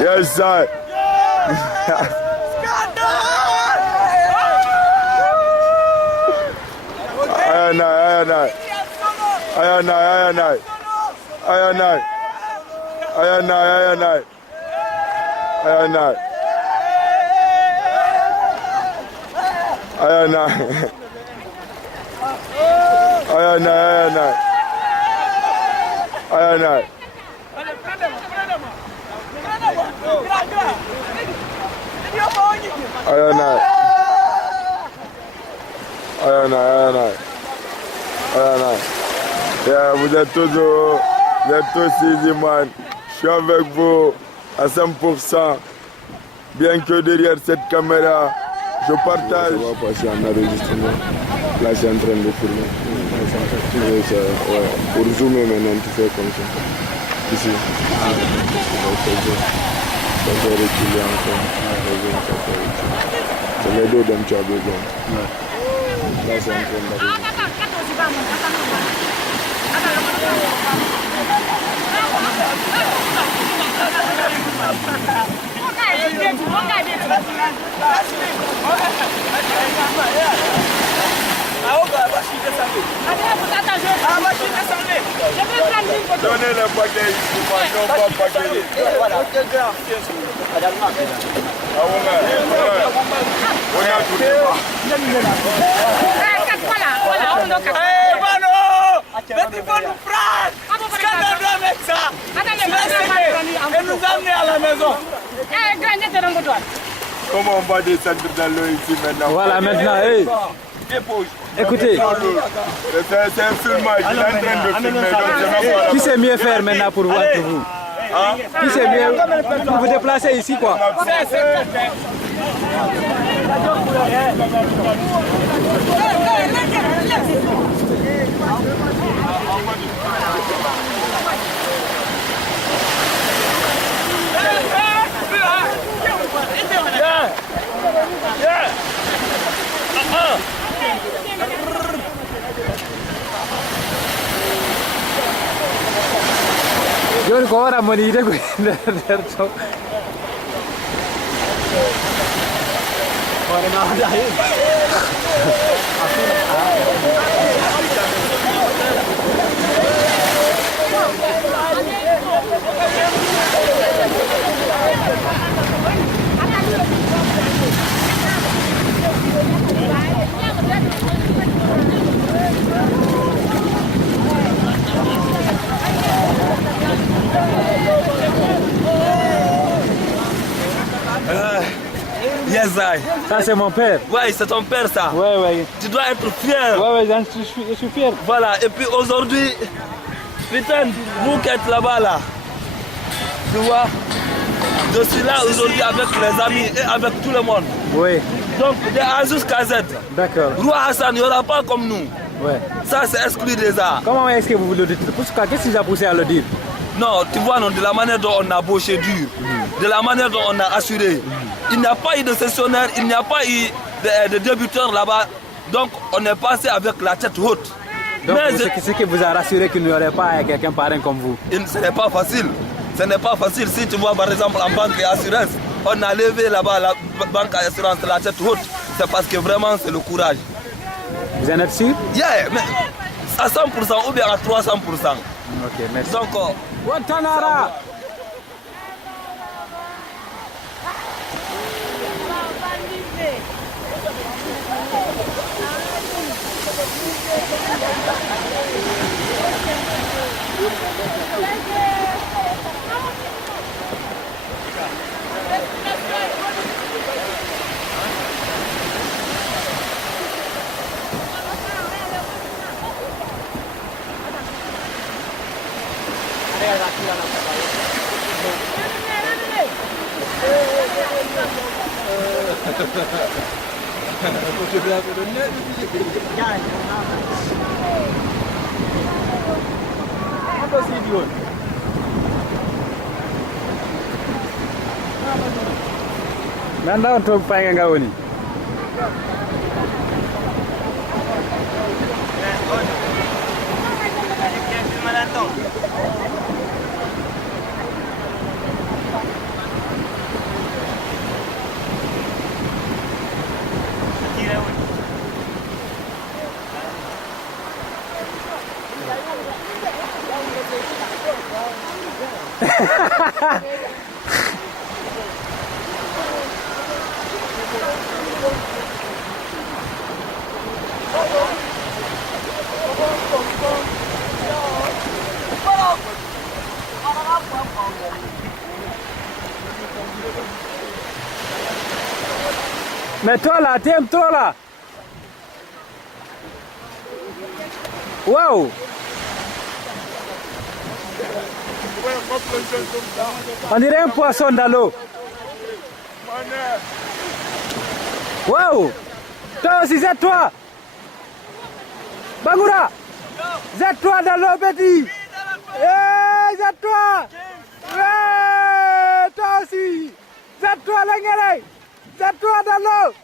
Yes, sir. Ayanai. Yeah, vous êtes tous easy, man. Je suis avec vous à 100%. Bien que derrière cette caméra, je partage. On va passer en enregistrement. Là, c'est en train de filmer. Pour zoomer maintenant, tu fais comme ça. Ici. Ça fait reculer encore. C'est les deux dont tu as besoin. Là, c'est en train d'arriver. Donnez le paquet ici, non pas paquet. Voilà. Mais tu vas nous prendre. Qu'est-ce qu'on doit mettre ça? Et nous amener à la maison. Comment on va descendre dans l'eau ici maintenant? Voilà, maintenant, hey. Écoutez. C'est un filmage, il est en train de filmer. Qui sait mieux faire maintenant pour voir que vous? Qui sait mieux pour vous déplacer ici, quoi? Yo ko ora moni de ko derto. Ora na dai. Yes, I. Ça c'est mon père. Ouais, c'est ton père ça. Ouais, ouais. Tu dois être fier. Ouais, ouais, je suis fier. Voilà, et puis aujourd'hui, putain, vous qui êtes là-bas là, tu vois, je suis là aujourd'hui avec les amis et avec tout le monde. Oui. Donc, de A jusqu'à Z. D'accord. Roi Hassan, il n'y aura pas comme nous. Ouais. Ça, c'est exclu des arts. Comment est-ce que vous le dites? Qu'est-ce qui vous a poussé à le dire? Non, tu vois, non, de la manière dont on a bossé dur, de la manière dont on a assuré. Il n'y a pas eu de sessionnaire, il n'y a pas eu de débuteurs là-bas. Donc, on est passé avec la tête haute. Donc, ce qui vous a rassuré qu'il n'y aurait pas quelqu'un pareil comme vous? Ce n'est pas facile. Ce n'est pas facile. Si tu vois, par exemple, en banque et assurance, on a levé là-bas la banque et assurance la tête haute. C'est parce que vraiment, c'est le courage. Vous en êtes sûr? Yeah, mais à 100% ou bien à 300%. Ok, merci. Donc, Guantanara! Nanda untuk pengen kau ni. Mais toi là, t'aimes-toi là? Wow! On dirait un poisson dans l'eau. Wow! Toi aussi, zette-toi! Bangoura! Zette-toi dans l'eau, petit! Hey, zette-toi! Ouais! Toi aussi! Zette-toi, l'engrais! Zette-toi dans l'eau!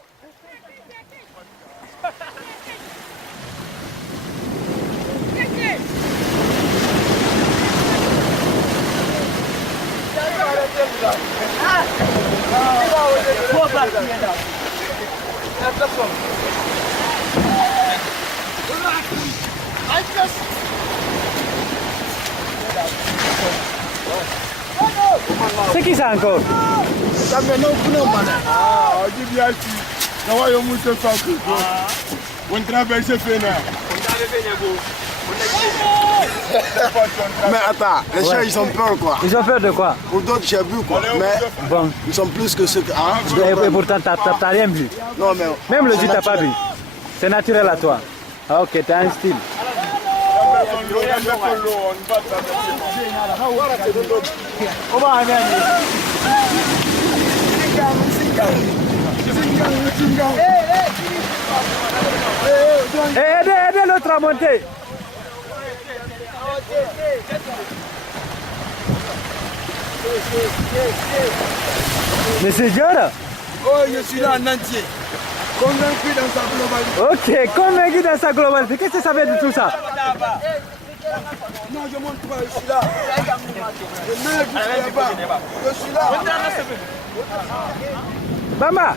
C'est qui ça encore? Ça me non pour nous, man. Ah, on dit bien si. Ça va, on monte ça. On traverse fait là. Mais attends, les chiens ils ont peur quoi. Ils ont peur de quoi? Pour d'autres j'ai vu quoi, mais bon. Ils sont plus que ceux que... Hein, et pourtant t'as rien vu? Non mais... Même le jus t'as pas vu? C'est naturel à toi? Ah ok, t'as un style. Aidez l'autre à monter. Mais c'est dur. Oh, je suis là en entier. Convaincu dans sa globalité. Ok, convaincu dans sa globalité. Qu'est-ce que ça veut dire tout ça? Non, je monte pas, je suis là. Je suis là-bas. Je suis là. Bamba.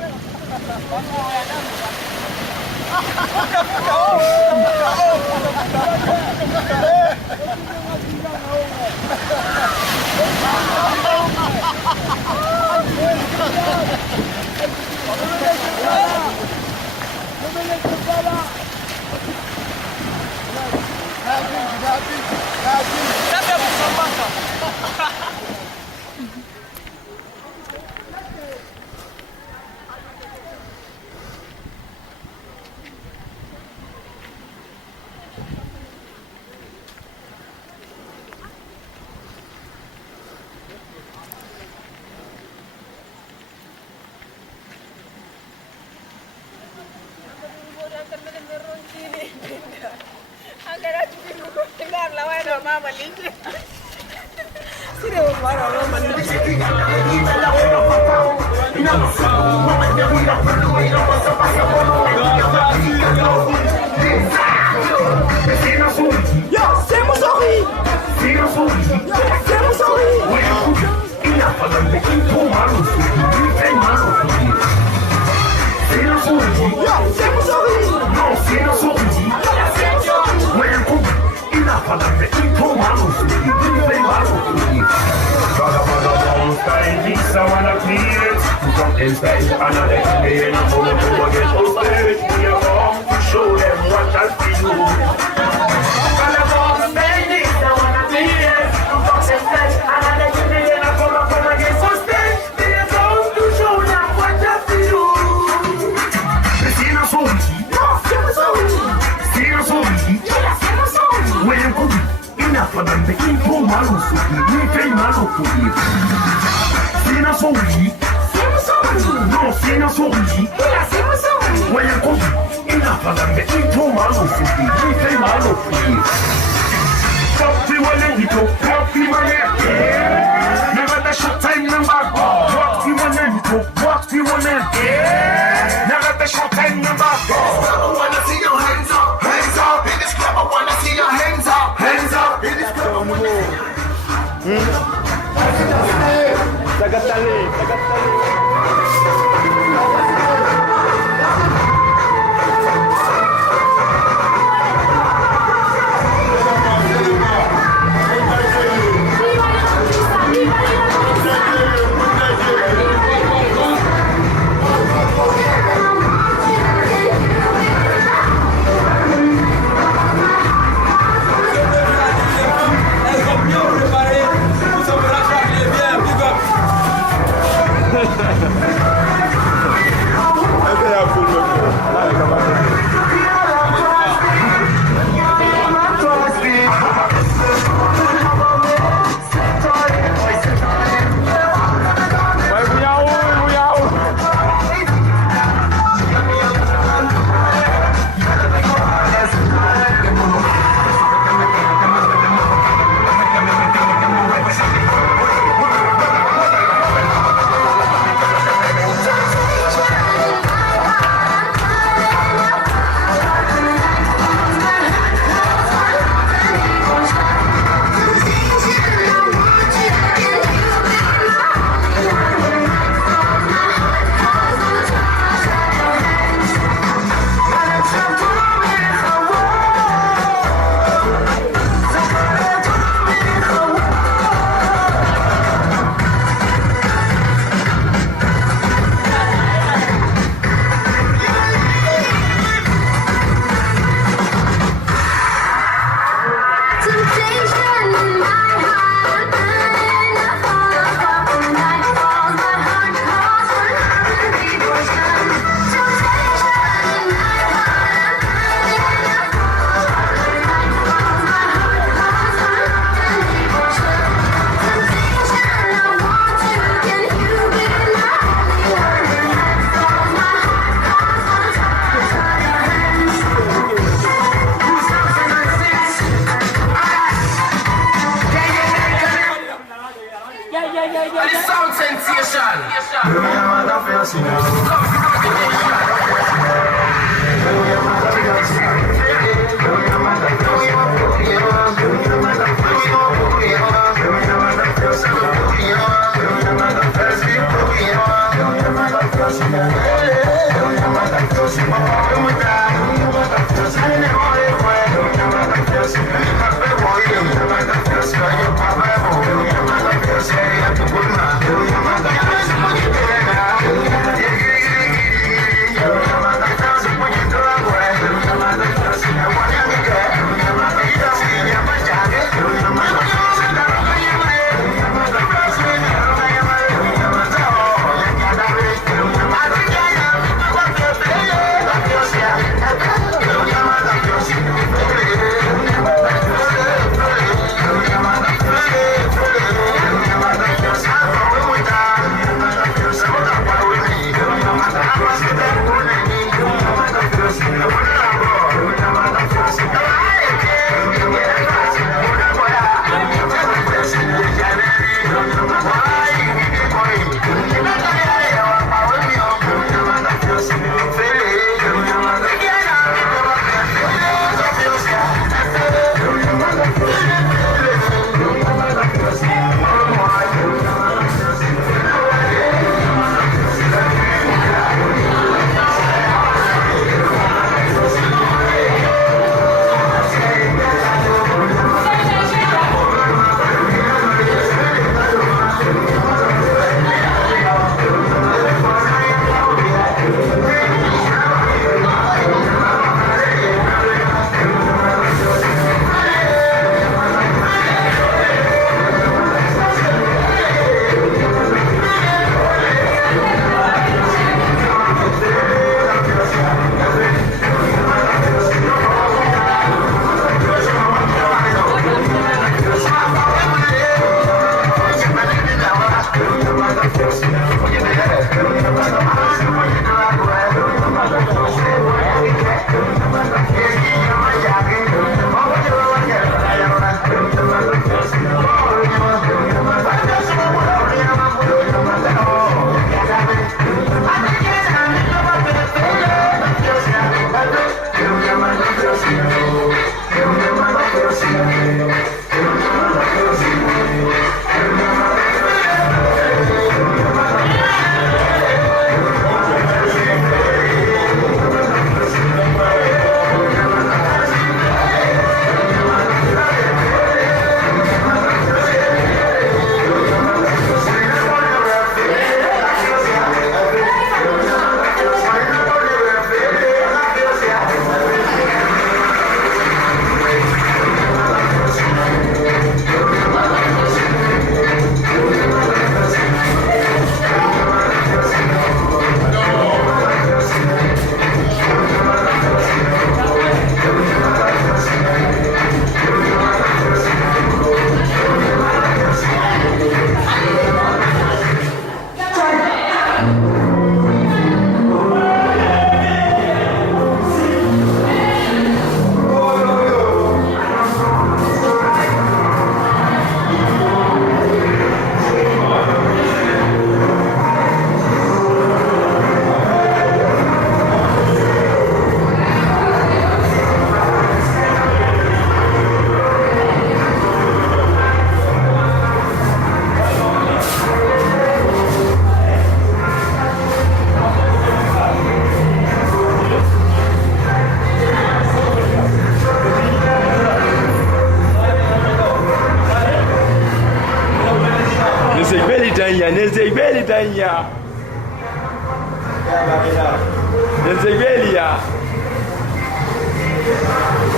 the sound sensation.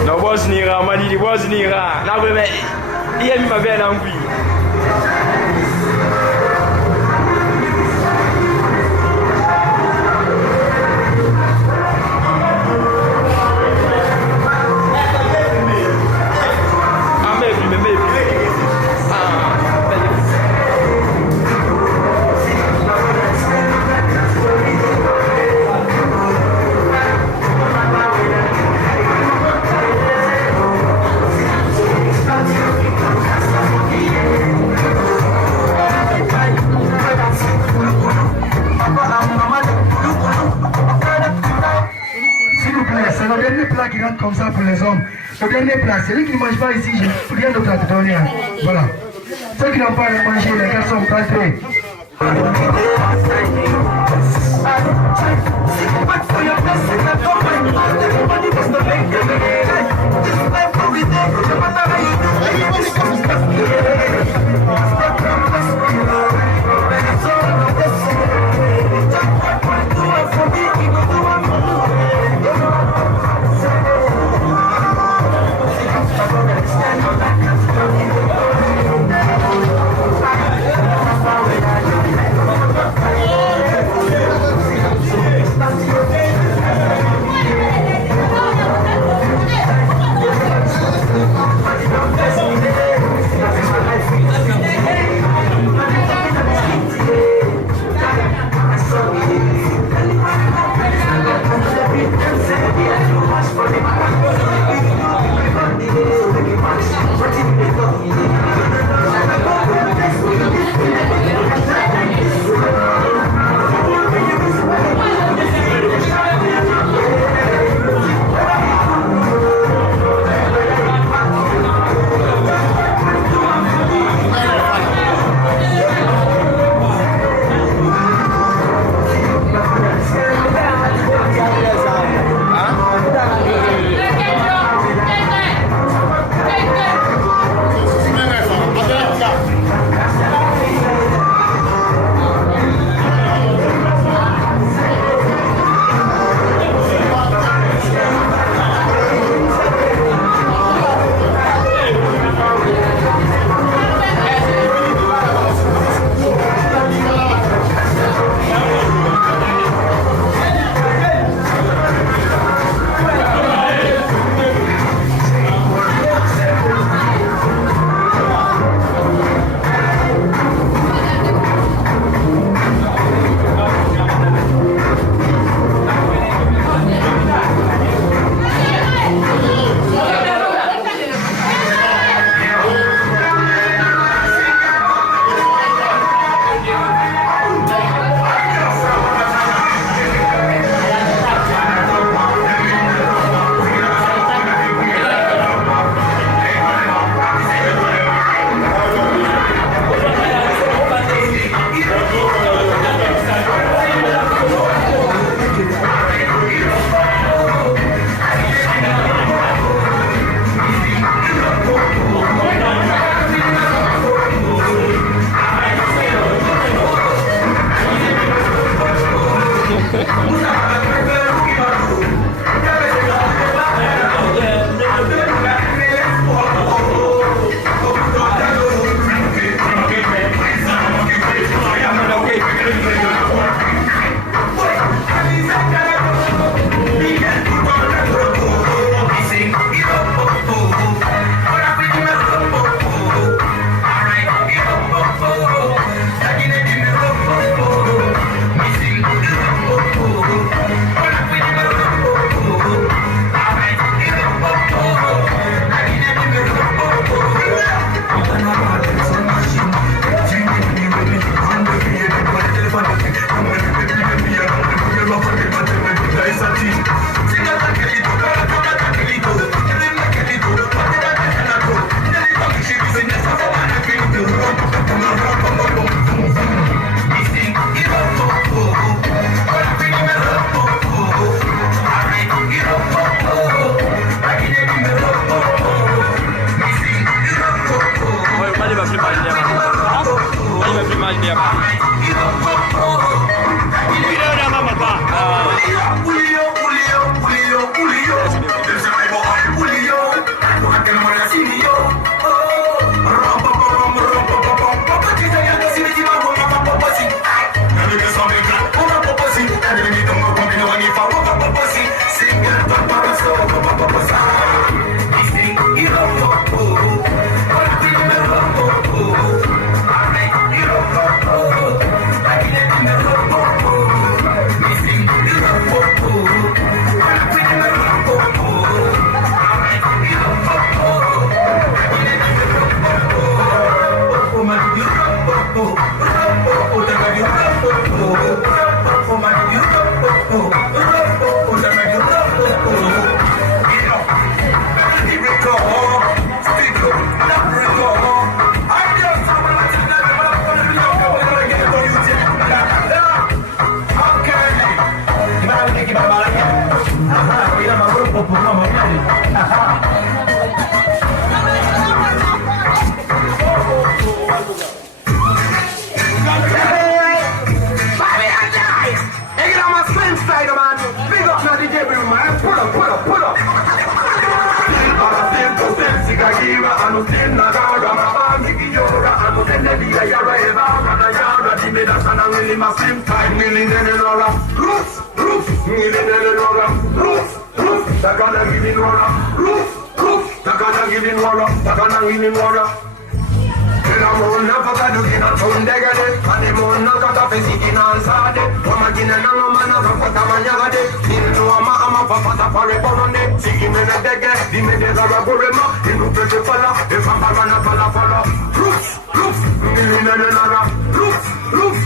No Bosnia, Mali Bosnia. Na wewe iye mi mabea na ngui. Yeah. comme ça pour les hommes. Le dernier plat, celui qui ne mange pas ici, j'ai rien d'autre à te donner. Voilà. Ceux qui n'ont pas à manger, les gars sont pas prêts. still nagara mabami kijora anutende dia yara eva kana yara dimeda sana ngili masim time ngili nene nora roof ngili nene nora roof takana ngili nora roof takana ngili nora takana ngili nora Mona papa dukina tondegade ane mona kata pesikina ansade wamagina nanga mana kapata manyagade ninu ama papa tapare bonone sikimene dege dimede garagurema inu pete pala efambagana pala roof ngilinene nara roof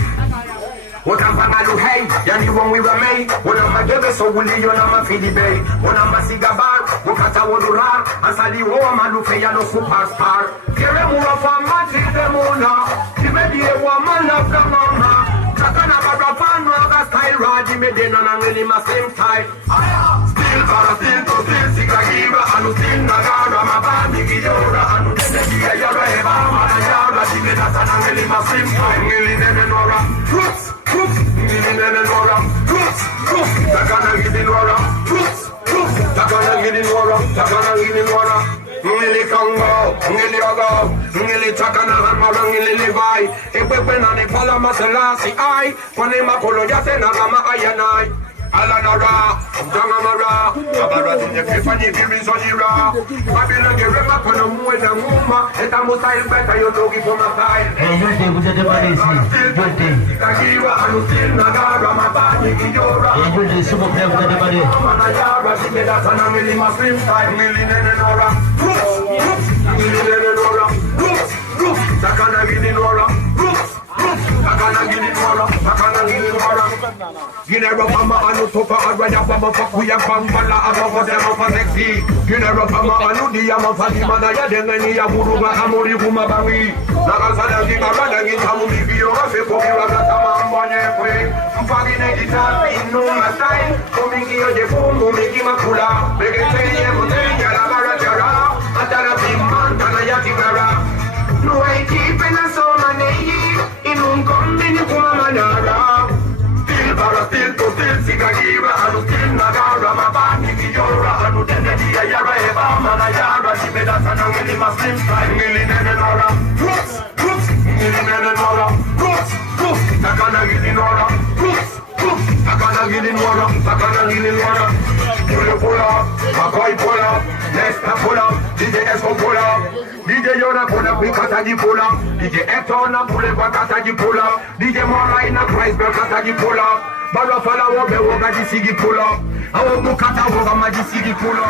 Watampanalu hey, yani wongi ramei Wana magebe so wuli yona mafidi bay Wana masigabar, wakata wadurar Asali hoa malufe ya no superstar Kere mura famati de muna Kimedie wa manafta mama Takana barapano aga style Raji medena na ngeli ma same type Still para still to still Sikagiva anu still nagara Mabandi gijora anu dede dia yara eva Mana yara dimeda sana ngeli ma same type Ngeli nene nora Roots Ngilinene nora Roots Takana ngili nora Roots Takana ngili nora Takana ngili nora Ngili kango Ngili ogo Ngili takana hanmara ngili livai Ekwepe na nepala maselasi ai Kwane makolo yate na gama ayanai Alanara, Dangamara, Abara tinye kifani virizonira Babila gerema kono muwe na nguma Eta musail beta yotogi for my style Yote kutete pale si, yote Itakiwa anusil nagara mabani kijora Yote sumo pia kutete pale Manayara simeda sana mili maslim style Mili nene nora Mili nene nora Roof Takana gini nora Roof Takana gini nora Takana gini nora Gine rupama anu tofa arwada Bama fakuya pambala Amoko demo fa sexy Gine rupama anu diya Mafadimana ya dengeni ya buruga Amuri kumabangi Nakasada ginga rada Gintamu mibiyo Rafe koki wakatama mbanye kwe Mpagine gitapi Numa style Komiki yo jefumu Miki makula Begeteye motenye la barajara Atara bimman Tana ya kigara Nuwe kipe na soma neyi Inun kombini kumamanara Still to still Sikagiva anu still nagara Mabani kijora anu dende dia yara eva Mana yara dimeda sana ngili maslim style Ngili nene nora Roots Ngili nene nora Roots Takana ngili nora Roots Takana ngili nora Takana ngili nora Yule pula Makoi pula Nesta pula DJ Esco pula DJ Yona pula Pikata jipula DJ Etona pule kwa kata jipula DJ Mora ina Christberg kata jipula Barafala wobe woga jisigi pula Awo mukata woga majisigi pula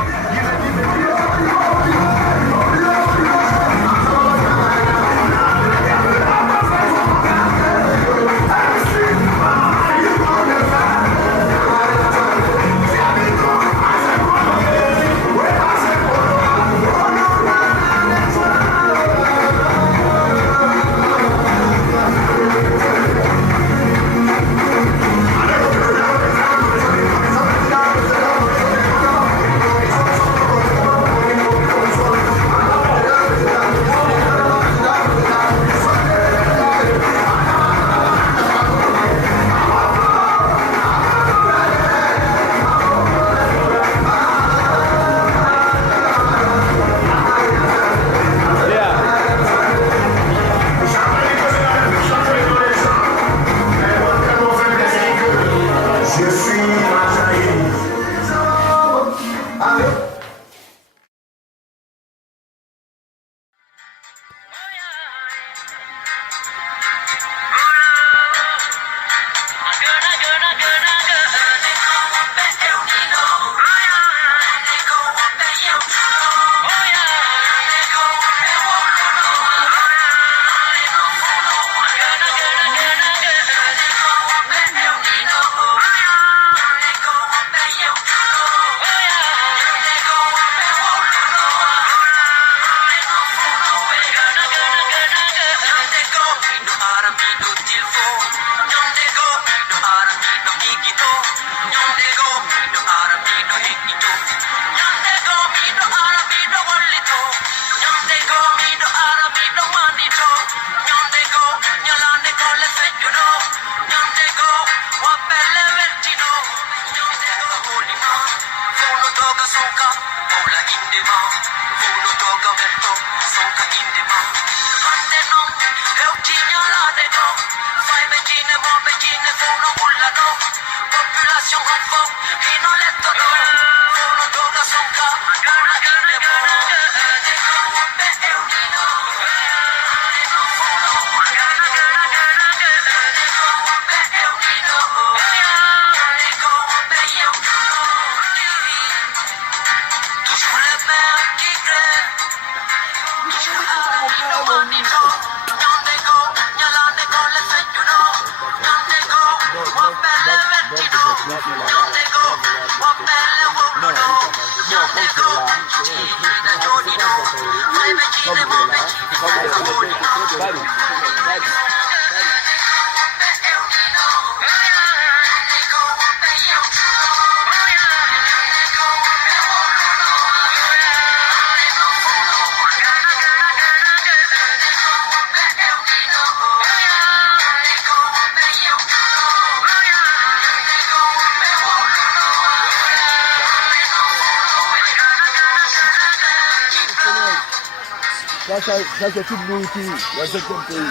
Ça c'est tout nourriture dans certains pays.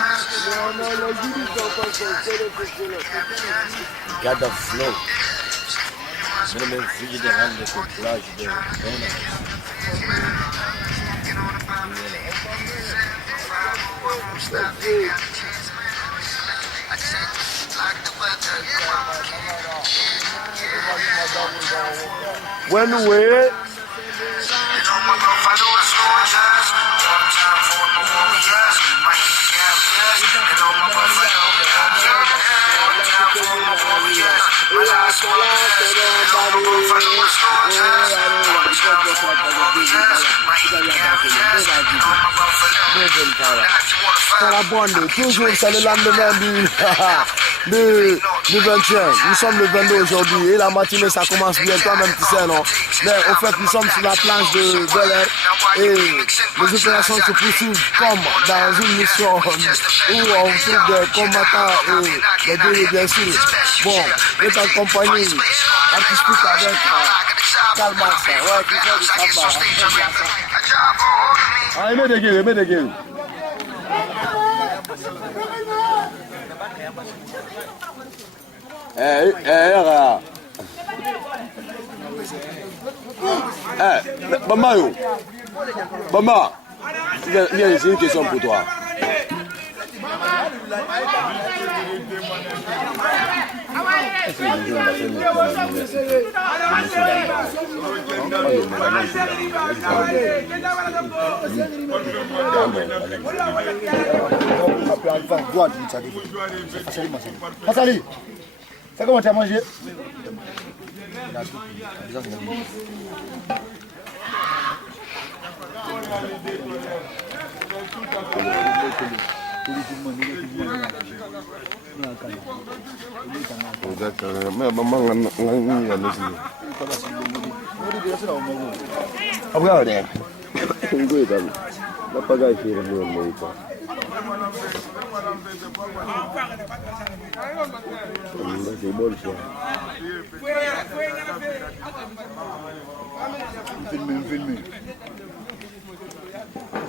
God of flow. Même fille de rendre de plage de When we toujours c'est le lendemain du 21. Nous sommes le 22 aujourd'hui et la matinée ça commence bien, toi-même tu sais non. Mais au fait nous sommes sur la planche de Bel-Air et les opérations se poursuivent comme dans une mission où on trouve des combattants et des guerriers bien sûr. Bon, est en compagnie artistique avec Kalmax, ouais, qui fait du samba. Ah, il met des guerres, Bamba, viens ici, une question pour toi. Passali, c'est comment tu as mangé?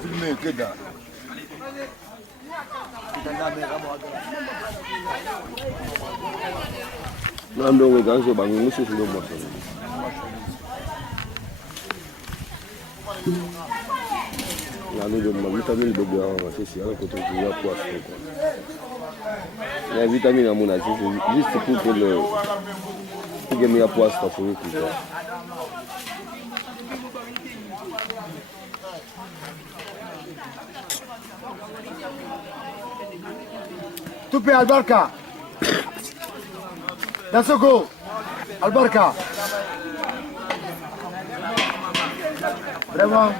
Filmez, que dalle. Non, regarde, je vais vous sur le morceau. La vitamine de bois, c'est ça, quand on peut la poisse. La vitamine à mon avis, c'est juste pour le. Pour gagner la poisse, ça faut écouter. Tupe Albarka. Dansoko. Albarka. Vraiment.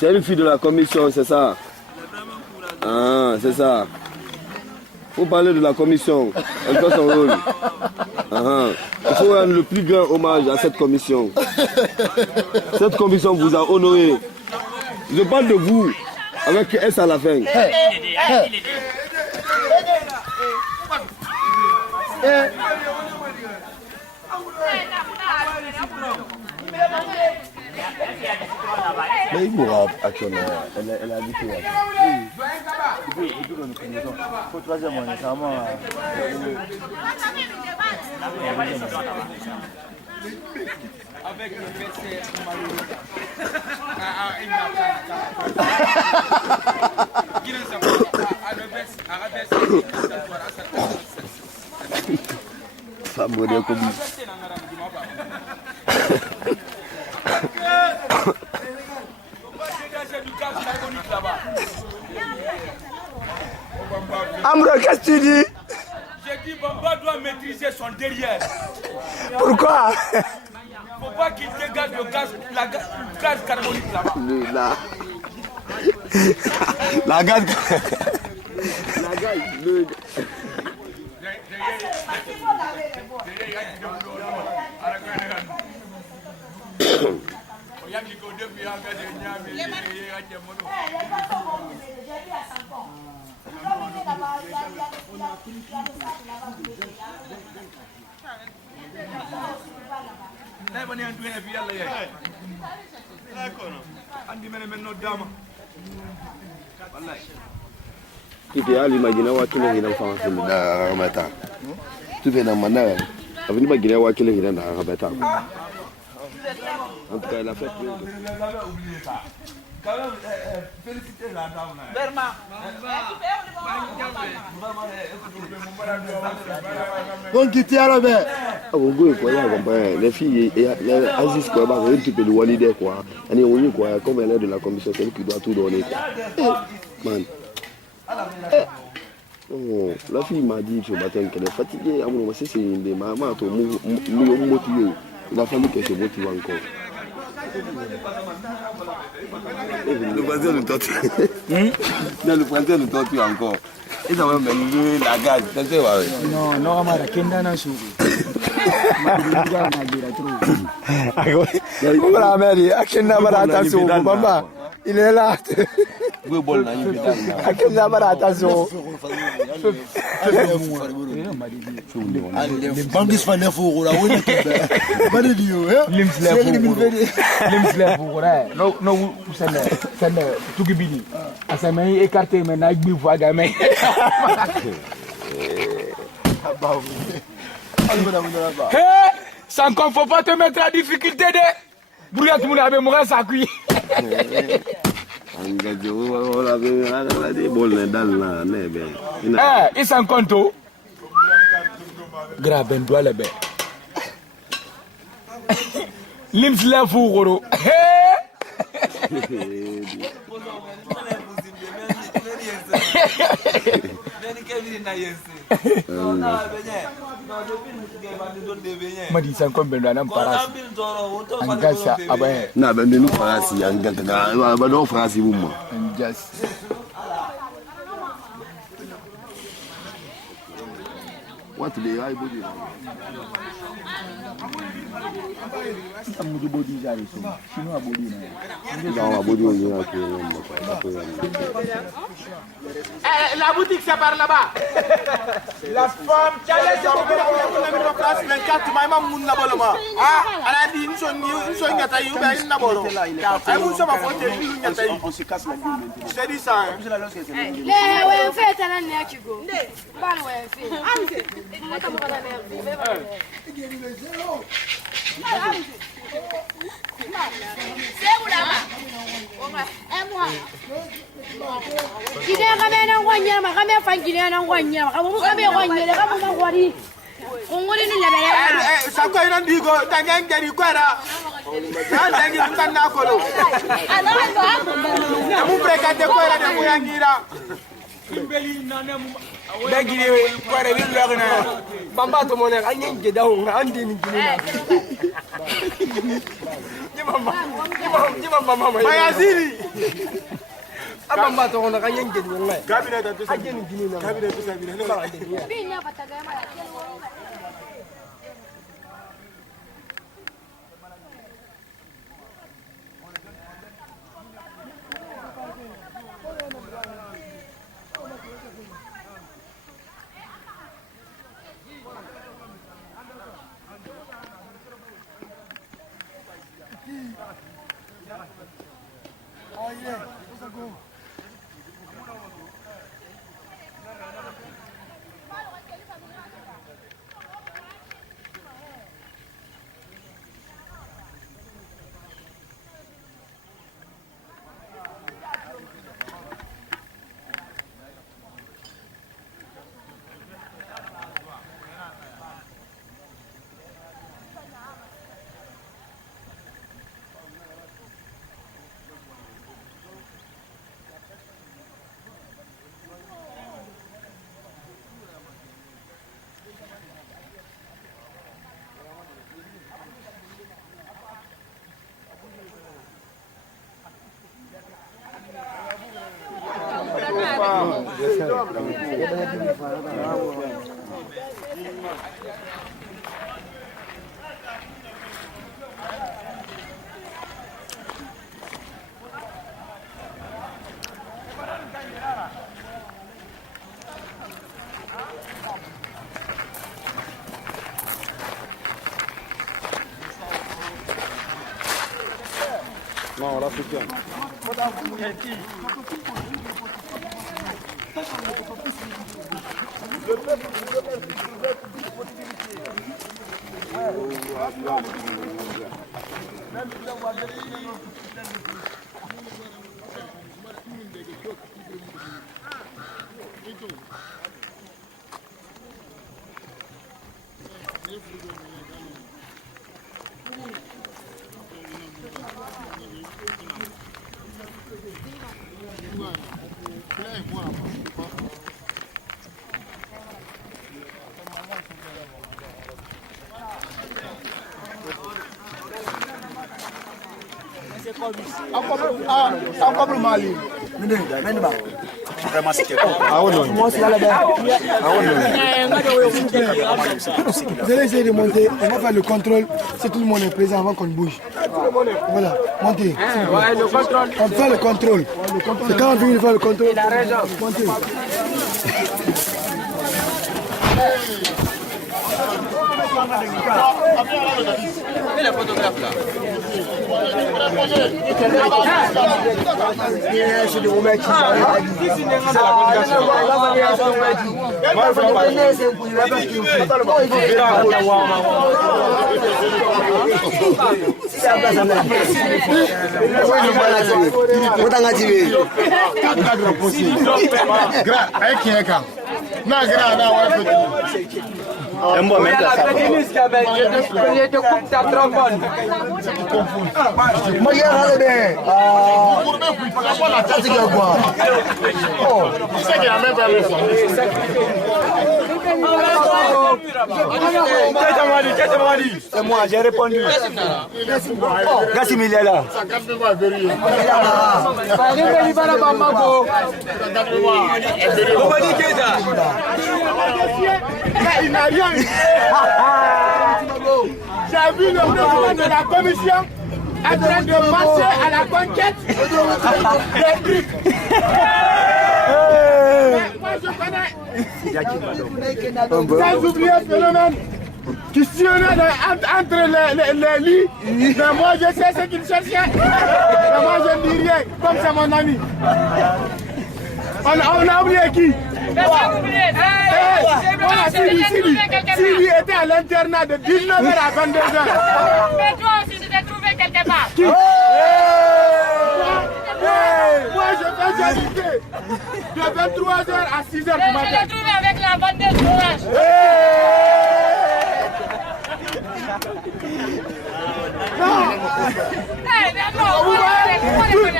C'est une fille de la commission, c'est ça? Ah, c'est ça. Faut parler de la commission. Elle fait son rôle. Il faut rendre le plus grand hommage à cette commission. Cette commission vous a honoré. Je parle de vous avec S à la fin. Mais il mourra actuellement. Elle a habité là. Depuis qu'on nous connaissons, pour le troisième mois, nécessairement. Avec le verset Ça me donne comme Amro, qu'est-ce que tu dis? J'ai dit Bamba doit maîtriser son derrière. Pourquoi? Faut pas qu'il dégage le gaz, gaz carbonique là-bas. La gaz. la gaz. Le... Tu peux aller imaginer wa kile hina mfano da rabata. Tu peux na mana. Avini ba gire wa kile hina da rabata. En tout cas, elle a fait oublier ça. Quand même, félicitez la dame là. Berma. Bon, qui tient là, ben. Les filles, Aziz, quoi, tu peux le valider, quoi. Comme elle est de la commission, c'est elle qui doit tout donner. Man. Oh, la fille m'a dit ce matin qu'elle est fatiguée. À mon moment, c'est une maman, il a fallu qu'elle se motive encore. Le président nous torture. Le président nous torture encore. Et ça va me la gaz. Non, non, ma kenda na su. Voilà, Mary, Akenda attention, Bamba. Il est là. Akenda attention. Bandis fan fou la wona bari dio limsle pour no no sene tugibidi asame écarté mais na gbi fois gamin sans qu'on faut pas te mettre à difficulté de brouillard tout le monde avait mourir sa cuit ils s'en comptent grave ben doit le ben lims la fougoro madi san kon ben nan paras angasa abaye na ben nous farasi angata ba do farasi bumma just what the I body amudu body jari so sino abodi na dans la body on a que la boutique c'est par là-bas. La femme qui a laissé la place 24 maman moun na boloma. Ah, elle a dit nous sommes ngata yu ba ina bolo. Ay moun sama fote yu ngata yu. On se casse la gueule. C'est dit ça. Le ouais fait tala ne akigo. Ban ouais fait. Amze. Mata mo kana ne. Kita kami nang wanya, kami fangkina nang wanya, kami wanya, kami nang wari. Kunguli ni labaya. Sako ina digo, tangen jadi kuara. Tangen bukan nakolo. Kamu berkata kuara dan kuyangira. Begini kuara bilang na. Bamba tu mana? Angin jedau, angin gini. Mama. Bayaziri. Abamba tu mana? Angin gini. Kabinet itu angin gini. Kabinet itu kabinet. Binya patagai mana? Non, l'africain. Encore plus mal. Vraiment, c'est quelque Vous allez essayer de monter, on va faire le contrôle si tout le monde est présent avant qu'on bouge. Voilà, montez. On fait le contrôle. C'est quand on vient faire le contrôle. Montez. Et la photographe là. Un bon mec là, ça va. Je te coupe ta trombone. Moi, il y a un bébé. Ça, c'est quoi? Oh, tu sais qu'il a même pas le son. C'est moi, j'ai répondu. Gassim, il est là. Il n'a rien eu. J'ai vu le président de la commission en train de passer à la conquête des trucs. Moi je connais. Sans oublier le phénomène qui sillonnait entre les lits. Mais moi je sais ce qu'il cherchait. Mais moi je ne dis rien, comme c'est mon ami. On a oublié qui? S'il était à l'internat de 19h à 22h. Mais toi aussi, je t'ai trouvé quelque part. Qui? Moi, je fais habiter de 23h à 6h du matin. Je l'ai trouvé avec la bande de courage.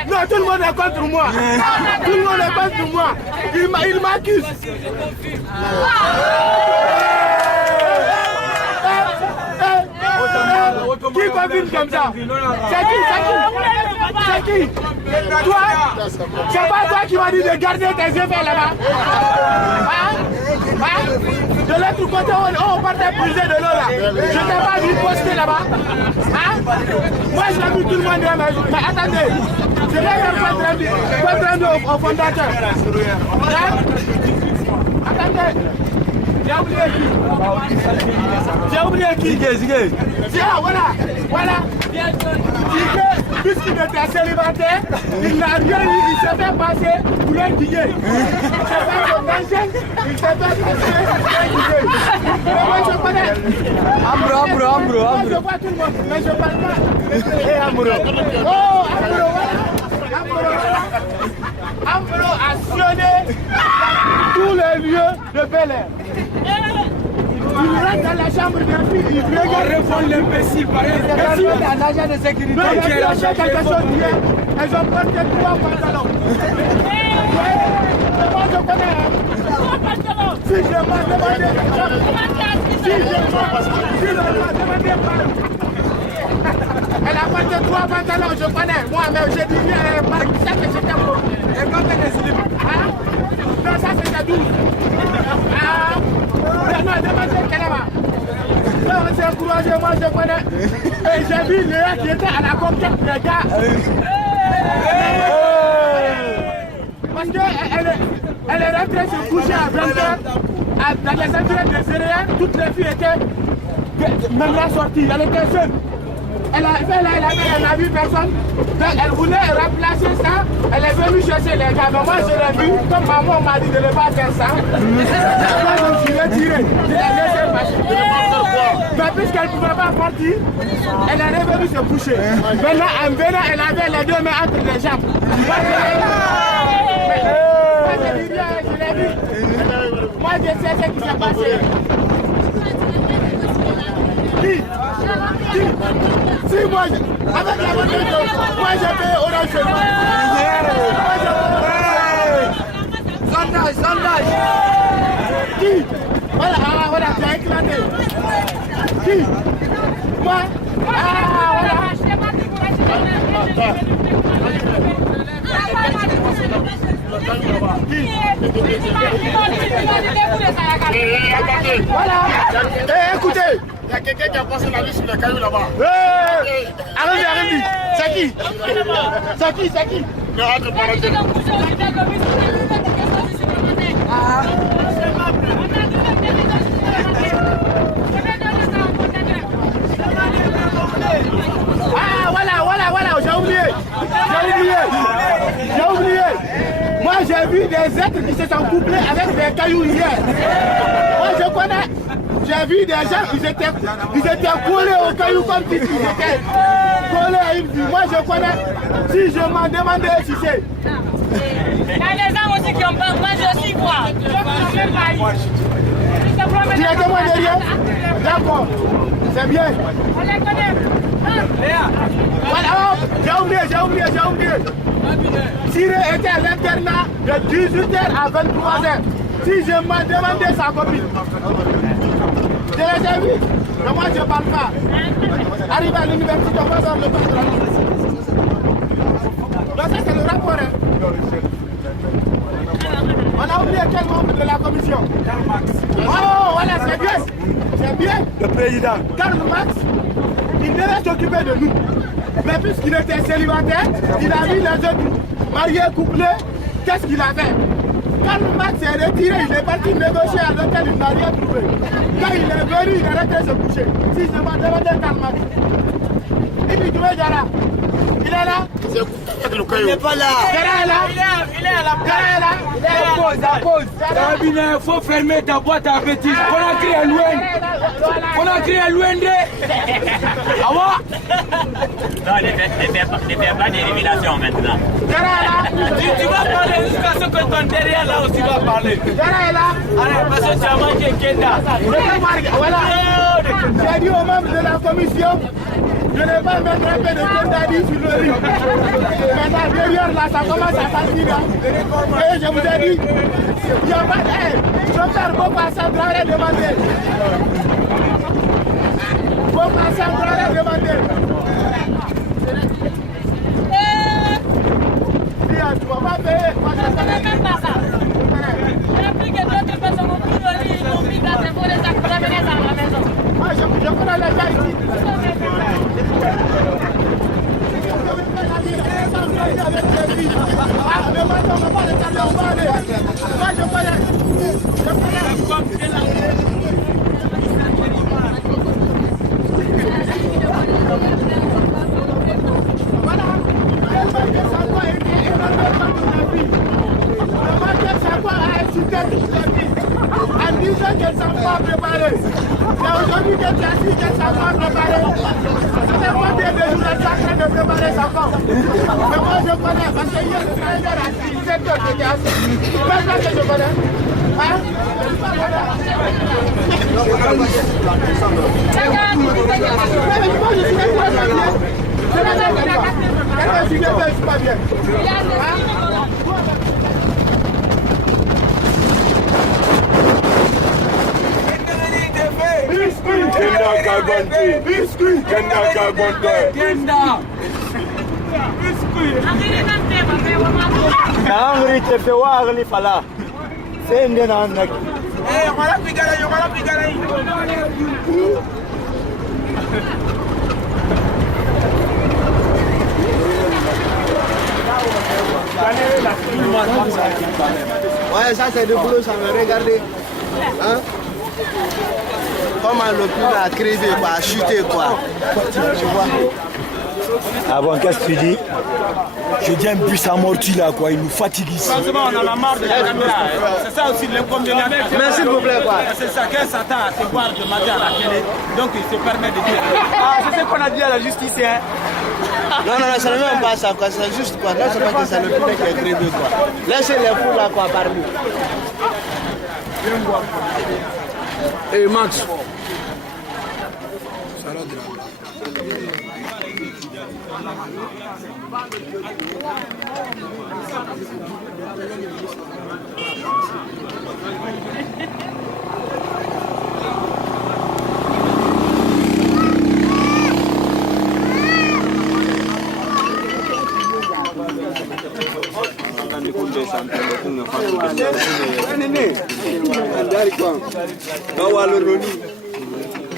Non, tout le monde est contre moi. Tout le monde est contre moi. Il m'accuse. Qui confirme comme ça? C'est qui? Toi? C'est pas toi qui m'as dit de garder tes effets là-bas? De l'autre côté, on partait puiser de l'eau là. Je t'ai pas vu poster là-bas. Moi, je l'ai vu tout le monde. Mais attendez, je vais faire compte rendu au fondateur. Attendez. J'ai oublié qui? Tiens, voilà. Puisqu'il était célibataire, il n'a rien eu, il s'est fait passer pour un guillet. Il s'est fait mais moi je connais. Ambro. Moi je vois tout le monde, mais je parle pas. Et Ambro. Oh, Ambro, voilà. Ambro a sillonné tous les lieux de Bel-Air. Il rentre dans la chambre d'un fille, il regarde. Répond l'imbécile par exemple. Un agent de sécurité. Non, il a acheté quelque chose hier. Elles ont porté 3 pantalons. Moi je connais. 3 pantalons. Si je m'en demandé. Si je m'en demandé. Elle a porté 3 pantalons, je connais. Moi, mais j'ai dit, ça que c'était beau. Et quand elle est slip, non, ça c'était 12. Non, demandez qu'elle est là. Là, on s'est croisé, moi je connais. Et j'ai vu Léa qui était à la conquête, les gars. Parce qu'elle est rentrée se coucher à 20h. Dans les entrées des céréales, toutes les filles étaient même la sortie, elle était seule. Elle n'a vu personne. Donc elle voulait remplacer ça. Elle est venue chercher les gars. Mais moi je l'ai vu, comme maman m'a dit de ne pas faire ça. Moi je me suis retiré. Je l'ai laissé passer. Mais puisqu'elle ne pouvait pas partir, elle est revenue se coucher. Maintenant, en venant, elle avait les 2 mains entre les jambes. Moi je l'ai vu. Moi je sais ce qui s'est passé. Si moi, avec la voiture, moi j'ai payé Orange. Sondage. Qui? Voilà, tu as éclaté. Qui? Moi? Voilà. Voilà. Écoutez. Il y a quelqu'un qui a passé la nuit sur le caillou là-bas. Allez-y. C'est qui? Ne rentre pas là-dedans. Voilà, j'ai oublié. Moi j'ai vu des êtres qui se sont couplés avec des cailloux hier. Moi je connais. J'ai vu des gens, ils étaient collés au caillou comme si ils étaient collés à une vie. Moi je connais, si je m'en demandais si c'est. Il y a des gens aussi qui ont peur, moi je aussi vois. Je ne même pas eu. Tu es témoin de rien? D'accord, c'est bien. On les connaît. Voilà, j'ai oublié. Siré était à l'internat de 18h à 23h. Si je m'en demandais sa copine. Je les ai vus, mais moi je ne parle pas. Arrivé à l'université, on va dans le temps de la donc ça c'est le rapport. On a oublié quel membre de la commission? Oh voilà, c'est bien. Le président. Karl Marx, il devait s'occuper de nous. Mais puisqu'il était célibataire, il a vu les autres mariés, couplés, qu'est-ce qu'il a fait? Karl Marx s'est retiré, il est parti négocier à l'hôtel, il n'a rien trouvé. Quand il est venu, il est resté se coucher. Si je m'en demandais Karl Marx. Et puis tu vois, Jara, il est là? Il n'est pas là. Jara est là? Il est à la pause. Il faut fermer ta boîte à bêtises. On a créé un Luende. Ah ouais? Non, ne fais pas des révélations maintenant. Tu vas parler jusqu'à ce que ton derrière là aussi va parler. Jara est là? Allez, parce que tu as mangé Kenda. Voilà. J'ai dit aux membres de la commission, je ne vais pas mettre un peu de Kendadi sur le riz. Maintenant, derrière là, ça commence à sentir. Et je vous ai dit, il n'y a pas d'air. Chauffeur, bon passant, doit demander. Bon passant, doit demander. Tu ne vas pas payer. Moi, je ne connais même pas ça. J'ai appris que d'autres personnes ont pris le lit, ils ont mis dans des volets, ça pour amener ça à la maison. Moi, je connais les gars ici. En disant qu'elles ne sont pas préparées. C'est aujourd'hui que tu as dit qu'elles ne sont pas préparées. C'est pas bien de nous être en train de préparer sa femme. Mais moi je connais, parce que hier, le trainer a dit 7 heures de gaz. Personne que je connais. Hein? Je suis pas bien. Kagonti. Kenda Kagonti. Kenda. Angri te fe wa agli fala. Sende na anak. Wala pigala. Ouais, ça c'est du boulot, ça me regarde. Hein? Comment le plus a crevé, quoi, a chuté, quoi. Tu vois? Ah bon, qu'est-ce que tu dis? Je dis un bus amorti là, quoi, il nous fatigue ici. Franchement, on a la marre de la caméra. C'est ça aussi l'inconvénient. Mais s'il vous plaît, quoi. C'est ça, qu'elle s'attend à se voir de matin à la télé, donc il se permet de dire. Ah, c'est ce qu'on a dit à la justice, hein. Non, c'est même pas ça, quoi. C'est juste quoi. Là, c'est pas que c'est le public qui est crevé, quoi. Laissez les fous là, quoi, parmi. Hey, Max.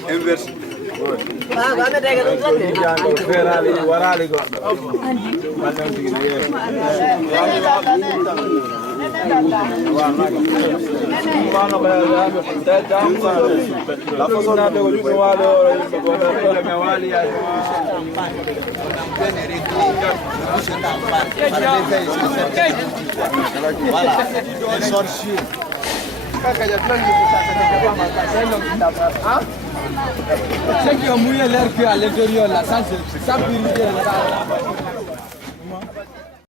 Inverse. Voilà, les sorciers. Ceux qui ont mouillé l'air à l'intérieur, là, ça purifie.